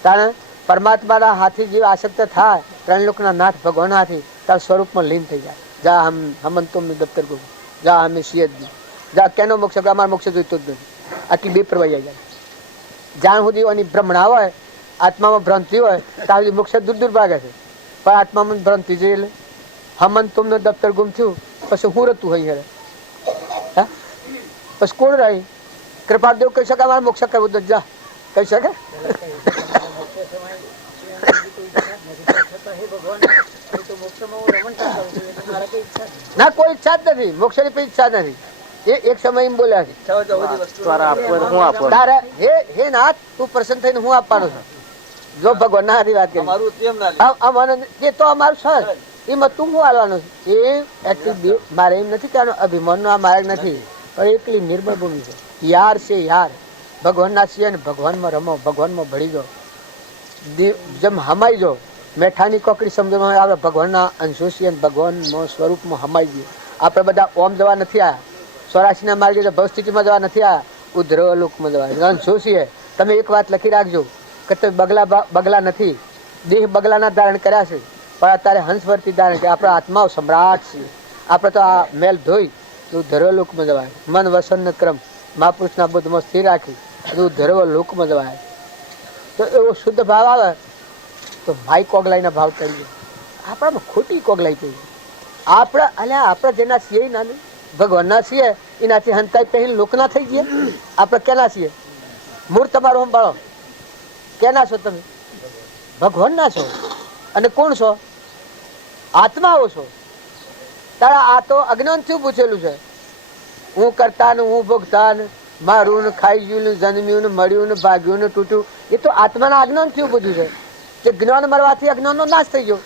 તાણે પરમાત્માના હાથી જે આસક્ત થાય, ત્રણ લોકના નાથ ભગવાન હાથી, તાર સ્વરૂપમાં લીન થઈ જાય. જા હમન તુમનું દફતર ગયું, જા અમે સિયત દી, જા કેનો મોક્ષ, અમારા મોક્ષ જોઈતો જ નથી. આટલી બે પ્રવાહી આવી જાય. જ્યાં સુધી એની ભ્રમણા હોય, આત્મામાં ભ્રાંતિ હોય ત્યાં સુધી મોક્ષ દૂર દૂર ભાગે છે. પણ આત્મામાં ભ્રાંતિ જઈ એટલે હમન તુમનું દફતર ગુમ થયું પછી હું રતું હોય હેરે હા પછી કોણ રહી? કૃપાદેવ કહી શકે અમારે મોક્ષ કરવું તો જા કહી શકે? ના કોઈ ઈચ્છા જ નથી, મોક્ષ ની કોઈ ઈચ્છા નથી. એ એક સમય એમ બોલ્યા છે તારે હે નાથ તું પ્રસન્ન થઈને હું આપવાનો છું. જો ભગવાન ના હારી વાત કરી એ તો અમારું સર એમાં તું હું હાલવાનું છે. એ એટલી મારે એમ નથી કે અભિમાન નો આ માર્ગ નથી, પણ એકલી નિર્મળ ભૂમિ છે. યાર છે યાર, ભગવાન ના છીએ ને ભગવાનમાં રમો, ભગવાનમાં ભળી જાઓ, જેમ હમાઈ જાઓ. મેઠાની કોકડી સમજવામાં આવે ભગવાનના અંશો છીએ, ભગવાન સ્વરૂપમાં હમાઈ ગયું. આપણે બધા ઓમ જવા નથી આવ્યા, 84 માર્ગે ભવસ્થિતિમાં જવા નથી આવ્યા, ઉધ્રવ લોકમાં જવા અંશો છીએ. તમે એક વાત લખી રાખજો કે તમે બગલા નથી, દેહ બગલાના ધારણ કર્યા છે, પણ અત્યારે હંસવર્તી ધારણ કે આપણા આત્માઓ સમ્રાટ છીએ. આપણે તો આ મેલ ધોઈ ધર્વ લોકમાં જવાય. મન વસન ક્રમ મહાપુરુષના બુદ્ધમાં સ્થિર રાખી ધર્વ લોકમાં જવાય. તો એવો શુદ્ધ ભાવ આવે તો ભાઈ કોગલાઈના ભાવ થઈ જાય. આપણામાં ખોટી કોગલાઈ થઈ જાય. આપણે અલ્યા આપણે જેના છીએ નાની ભગવાનના છીએ એનાથી હંતાઈ પહેલી લોકના થઈ ગયા. આપણે કેના છીએ? મૂળ તમારો સંભાળો, કેના છો તમે? ભગવાનના છો. અને કોણ છો? આત્માઓ છો. તારા આ તો અજ્ઞાનથી પૂછેલું છે. હું કરતા ને હું ભોગતા ને મારું ને ખાઈ ગયું ને જન્મ્યું ને મળ્યું ને ભાગ્યું ને તૂટ્યું, એ તો આત્માના અજ્ઞાનથી પૂછ્યું છે. કે જ્ઞાન મરવાથી અજ્ઞાનનો નાશ થઈ ગયો.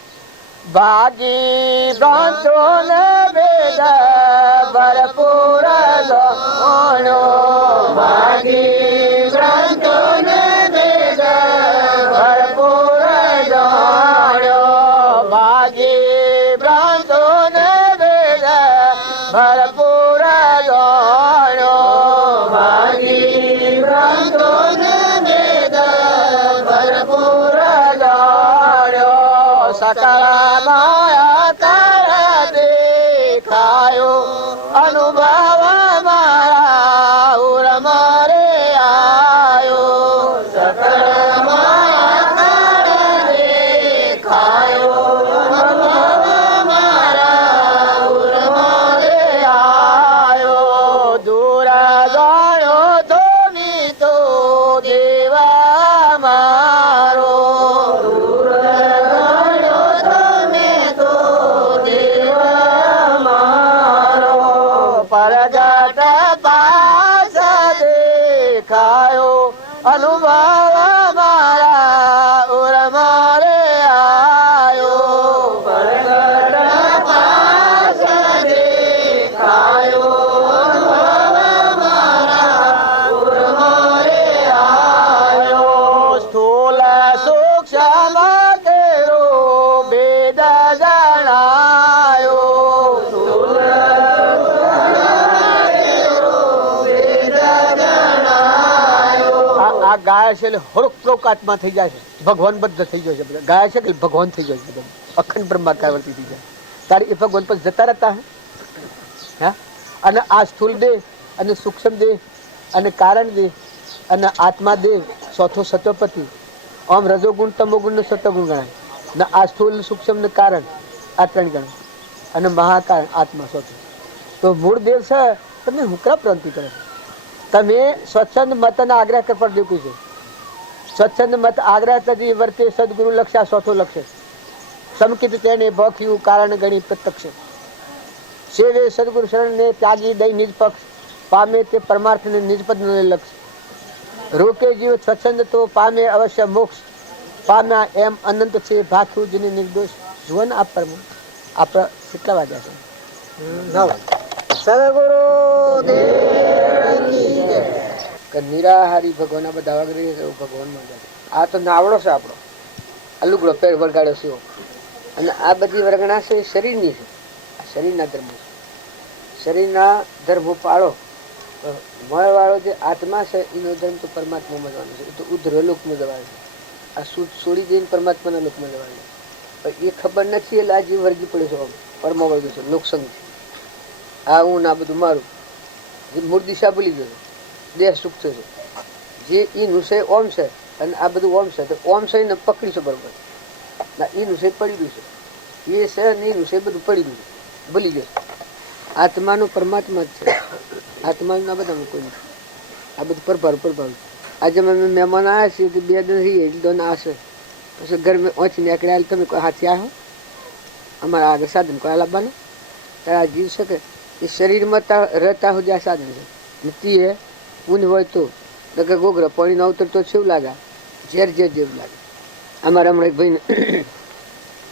ભાગી ભ્રાંતો ને વેદ ભરપૂર જાણો, ભાગી ભ્રાંતો ને વેદ ભરપૂર જાણો, ભાગી ભ્રાંતો ને વેદ ભરપૂર જાણો, ભાગી ભ્રાંતો ને વેદ ભરપૂર જાણો. સકળ માયા કર દેખાયો અનુભવ મારા ઉર મારે આયો. સકળ માયા કર દેખાયો અનુભવ મારા ઉર મારે આયો. દૂર જાણો તો મી તો દેવા ગાય છે એટલે હરોક આત્મા થઈ જાય છે, ભગવાન બદ્ધ થઈ જાય છે બધા. ગાય છે એટલે ભગવાન થઈ જાય છે બધા, અખંડ બ્રહ્માકાર વર્તી થઈ જાય. તારે એ ભગવાન પર જતા રહેતા હે. અને આ સ્થૂલ દેહ અને સૂક્ષ્મ દેહ અને કારણ દેહ અને આત્મા દેહ ચોથો સત્યોપતિ. આમ રજોગુણ તમોગુણ ને સત્વગુણ ગણાય ને આ સ્થૂલ સૂક્ષ્મ ને કારણ આ ત્રણ ગણાય અને મહાકારણ આત્મા ચોથો. તો મૂળ દેવ છે તમે હુકરા પ્રાંતિ કરે. તમે સ્વચ્છંદ મતના આગ્રહ પર દેખું છે. સ્વચ્છંદ મત આગ્રહ તજી વર્તે સદગુરુ લક્ષ્યા ચોથો લક્ષ્ય. સમકિત તેને ભખ્યું કારણ ગણી પ્રત્યક્ષ. સેવે સદગુરુ શરણ ને ત્યાગી દઈ નિજ પક્ષ. પામે તે પરમાર્થ ને નિજ પદ ને લક્ષ્ય. રોકે જીવ સ્વચ્છંદ તો પામે અવશ્ય મોક્ષ. પામ્યા એમ અનંત છે ભાખ્યું જેને નિર્દોષ. જુઓ ને આપ પરમ આપણા કેટલા વાગ્યા છે. સદગુરુ નિરાહારી ભગવાન બધા ભગવાન આ તો નાવડો છે આપણો, અલુગડો પેર વળગાડ્યો છે. અને આ બધી વર્ગણા છે શરીરની છે, શરીરના ધર્મો છે. શરીરના ધર્મો પાળો. મળ વાળો જે આત્મા છે એનો ધર્મ તો પરમાત્મામાં જવાનો છે, એ તો ઉધ્ર લોકમાં જવાનો છે. આ સૂટ છોડી દઈને પરમાત્માના લોકમાં જવાનું. પણ એ ખબર નથી એટલે આ જીવ વર્ગી પડ્યો છે, પરમા વર્ગ છે, લોકસંગ છે. આ હું ના બધું મારું જે મૂળ દિશા ભૂલી ગયો છે, દેહ સુખ છે જે એનું છે ઓમ છે અને આ બધું ઓમ છે. તો ઓમ છે ને પકડી છે બરોબર ના, એનું છે પડી ગયું છે, એ છે ને એનું છે બધું પડી ગયું છે, ભૂલી ગયો છે. આત્માનું પરમાત્મા જ છે, આત્માનું આ બધામાં કોઈ નથી. આ બધું પરભાર. આજે અમે મહેમાન આવ્યા છીએ તો 2 દિન રહીએ એટલે દોન આવશે. પછી ઘર મેં ઓછી નીકળ્યા તમે કોઈ હાથી આવ્યો અમારા આગળ સાધન કોઈ લાવવાનું. ત્યારે આ જીવ શકે એ શરીરમાં રહેતા હોય જ્યાં સાધન છે નથી એ ઊન હોય તો નકર ગોગરા પાણી ના ઉતરતો શું લાગે, ઝેર જેવું લાગે. અમારા રમણભાઈ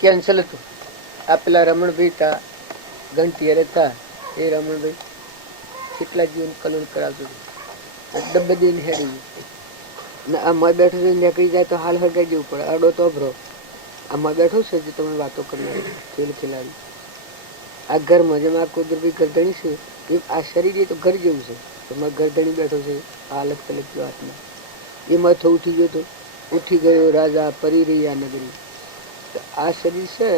કેન્સલ હતું. આ પેલા રમણભાઈ હતા ઘંટી રહેતા, એ રમણભાઈ કેટલા જીવન કલોલ કરાવતું હતું. ડબ્બે દઈને હેડી ગયું ને આમાં બેઠું છે નીકળી જાય તો હાલ હરગાઈ જવું પડે. અડો તો અભરો આમાં બેઠું છે જે તમે વાતો કરનાર ખેલ ખેલાડી. આ ઘરમાં જેમ આ કુદરતી ગરદણી છે એ આ શરીર એ તો ઘર જેવું છે. તમારે ગરદણી બેઠો છે હાલત કલક હાથમાં એ માથો ઉઠી ગયો તો ઉઠી ગયો રાજા પરી રહી આ નગરી. તો આ શરીર છે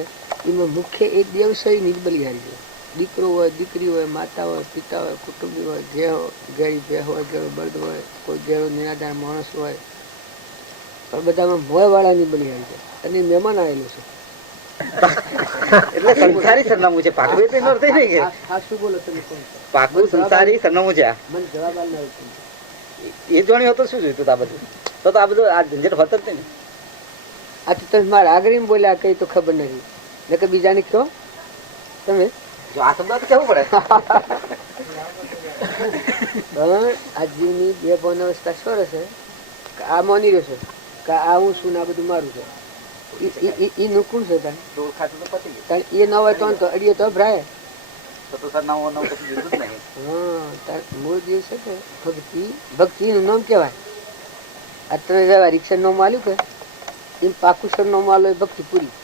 એમાં મુખ્ય એક દેવ છે એ નિજ બલિહારી છે. દીકરો હોય, દીકરી હોય, માતા હોય, પિતા હોય, કુટુંબી હોય, ઘેરી ભે હોય, ઘેરો બળદ હોય, કોઈ ઘેરો નિરાધાર માણસ હોય, પણ બધામાં મોય વાળાની બલિહારી છે. અને મહેમાન આવેલું છે એટલે સંસારી સરનામું છે. પાકું તો એનો અર્થ નહીં કે હા શું બોલો તમે કોણ છો? પાકું સંસારી સરનામું છે. મને જવાબ આલ એ જાણ્યું હતું શું જોઈતું આ બધું? તો આ બધું આ ઝંઝટ હોત જ નહીં ને. આ તો તમે મારા આગળ બોલ્યા કઈ તો ખબર નથી ને કે બીજાને કહો તમે જો આ શબ્દ તો કેવું પડે. આ જીવની બે ભાવન અવસ્થા સ્વર છે કે આ માની રહ્યો છે કે આ હું છું ને આ બધું મારું છે. એ નુકુણ છે ઓળખાતું તો પતી ગયું. એ ન હોય તો અડીએ તો ભરાય. તો સરનામું પછી લીધું જ નહીં. હા મૂળ દિવસ છે કે ભક્તિ નું નામ કેવાય. આ તમે વ્યવહારિક સરનામું આલ્યું કે એમ પાકું સરનામું આલો એ ભક્તિ પૂરી.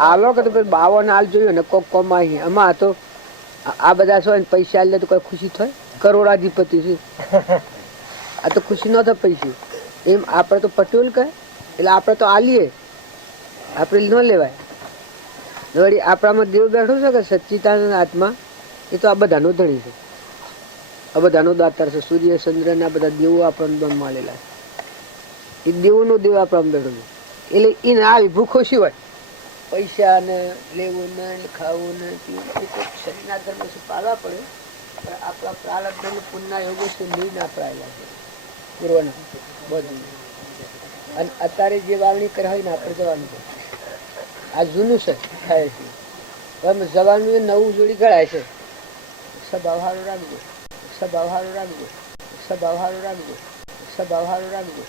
આલો કે 52 હાલ જોયું ને કોક કોમાહી આમાં તો આ બધા છો પૈસા આલે તો કોઈ ખુશી થાય? કરોડાધિપતિ છે આ તો ખુશી ન થાય પૈસા. એમ આપણે તો પટેલ કહે એટલે આપણે તો આલીએ, આપણે ન લેવાય. વળી આપણામાં દેવ બેઠો છે કે સચ્ચિદાનંદ આત્મા એ તો આ બધાનો ધણી છે, આ બધાનો દાતાર છે. સૂર્ય ચંદ્ર ના બધા દેવો આપણને દોનમાં આલેલા છે. એ દેવોનો દેવ આપણામાં બેઠો છે. એટલે એને આવી ભૂખો શું હોય? પૈસા ને લેવું ને ખાવું ને પીવું એ તો શરીરના ધર્મ છે પાડવા પડે. પણ આપણા પ્રારબ્ધ પુણ્યના યોગો છે નહીં નાપરાયેલા છે પૂર્વના બધું. અને અત્યારે જે વાવણી કરે હોય ને આપણે જવાનું છે. આ જૂનું છે થાય છે. હવે જવાનું નવું જોડી ગળાય છે. સ્વભાવ સારો રાખજો. સ્વભાવ હારો રાખજો, સ્વભાવ હારો રાખજો, સ્વભાવ હારો રાખજો.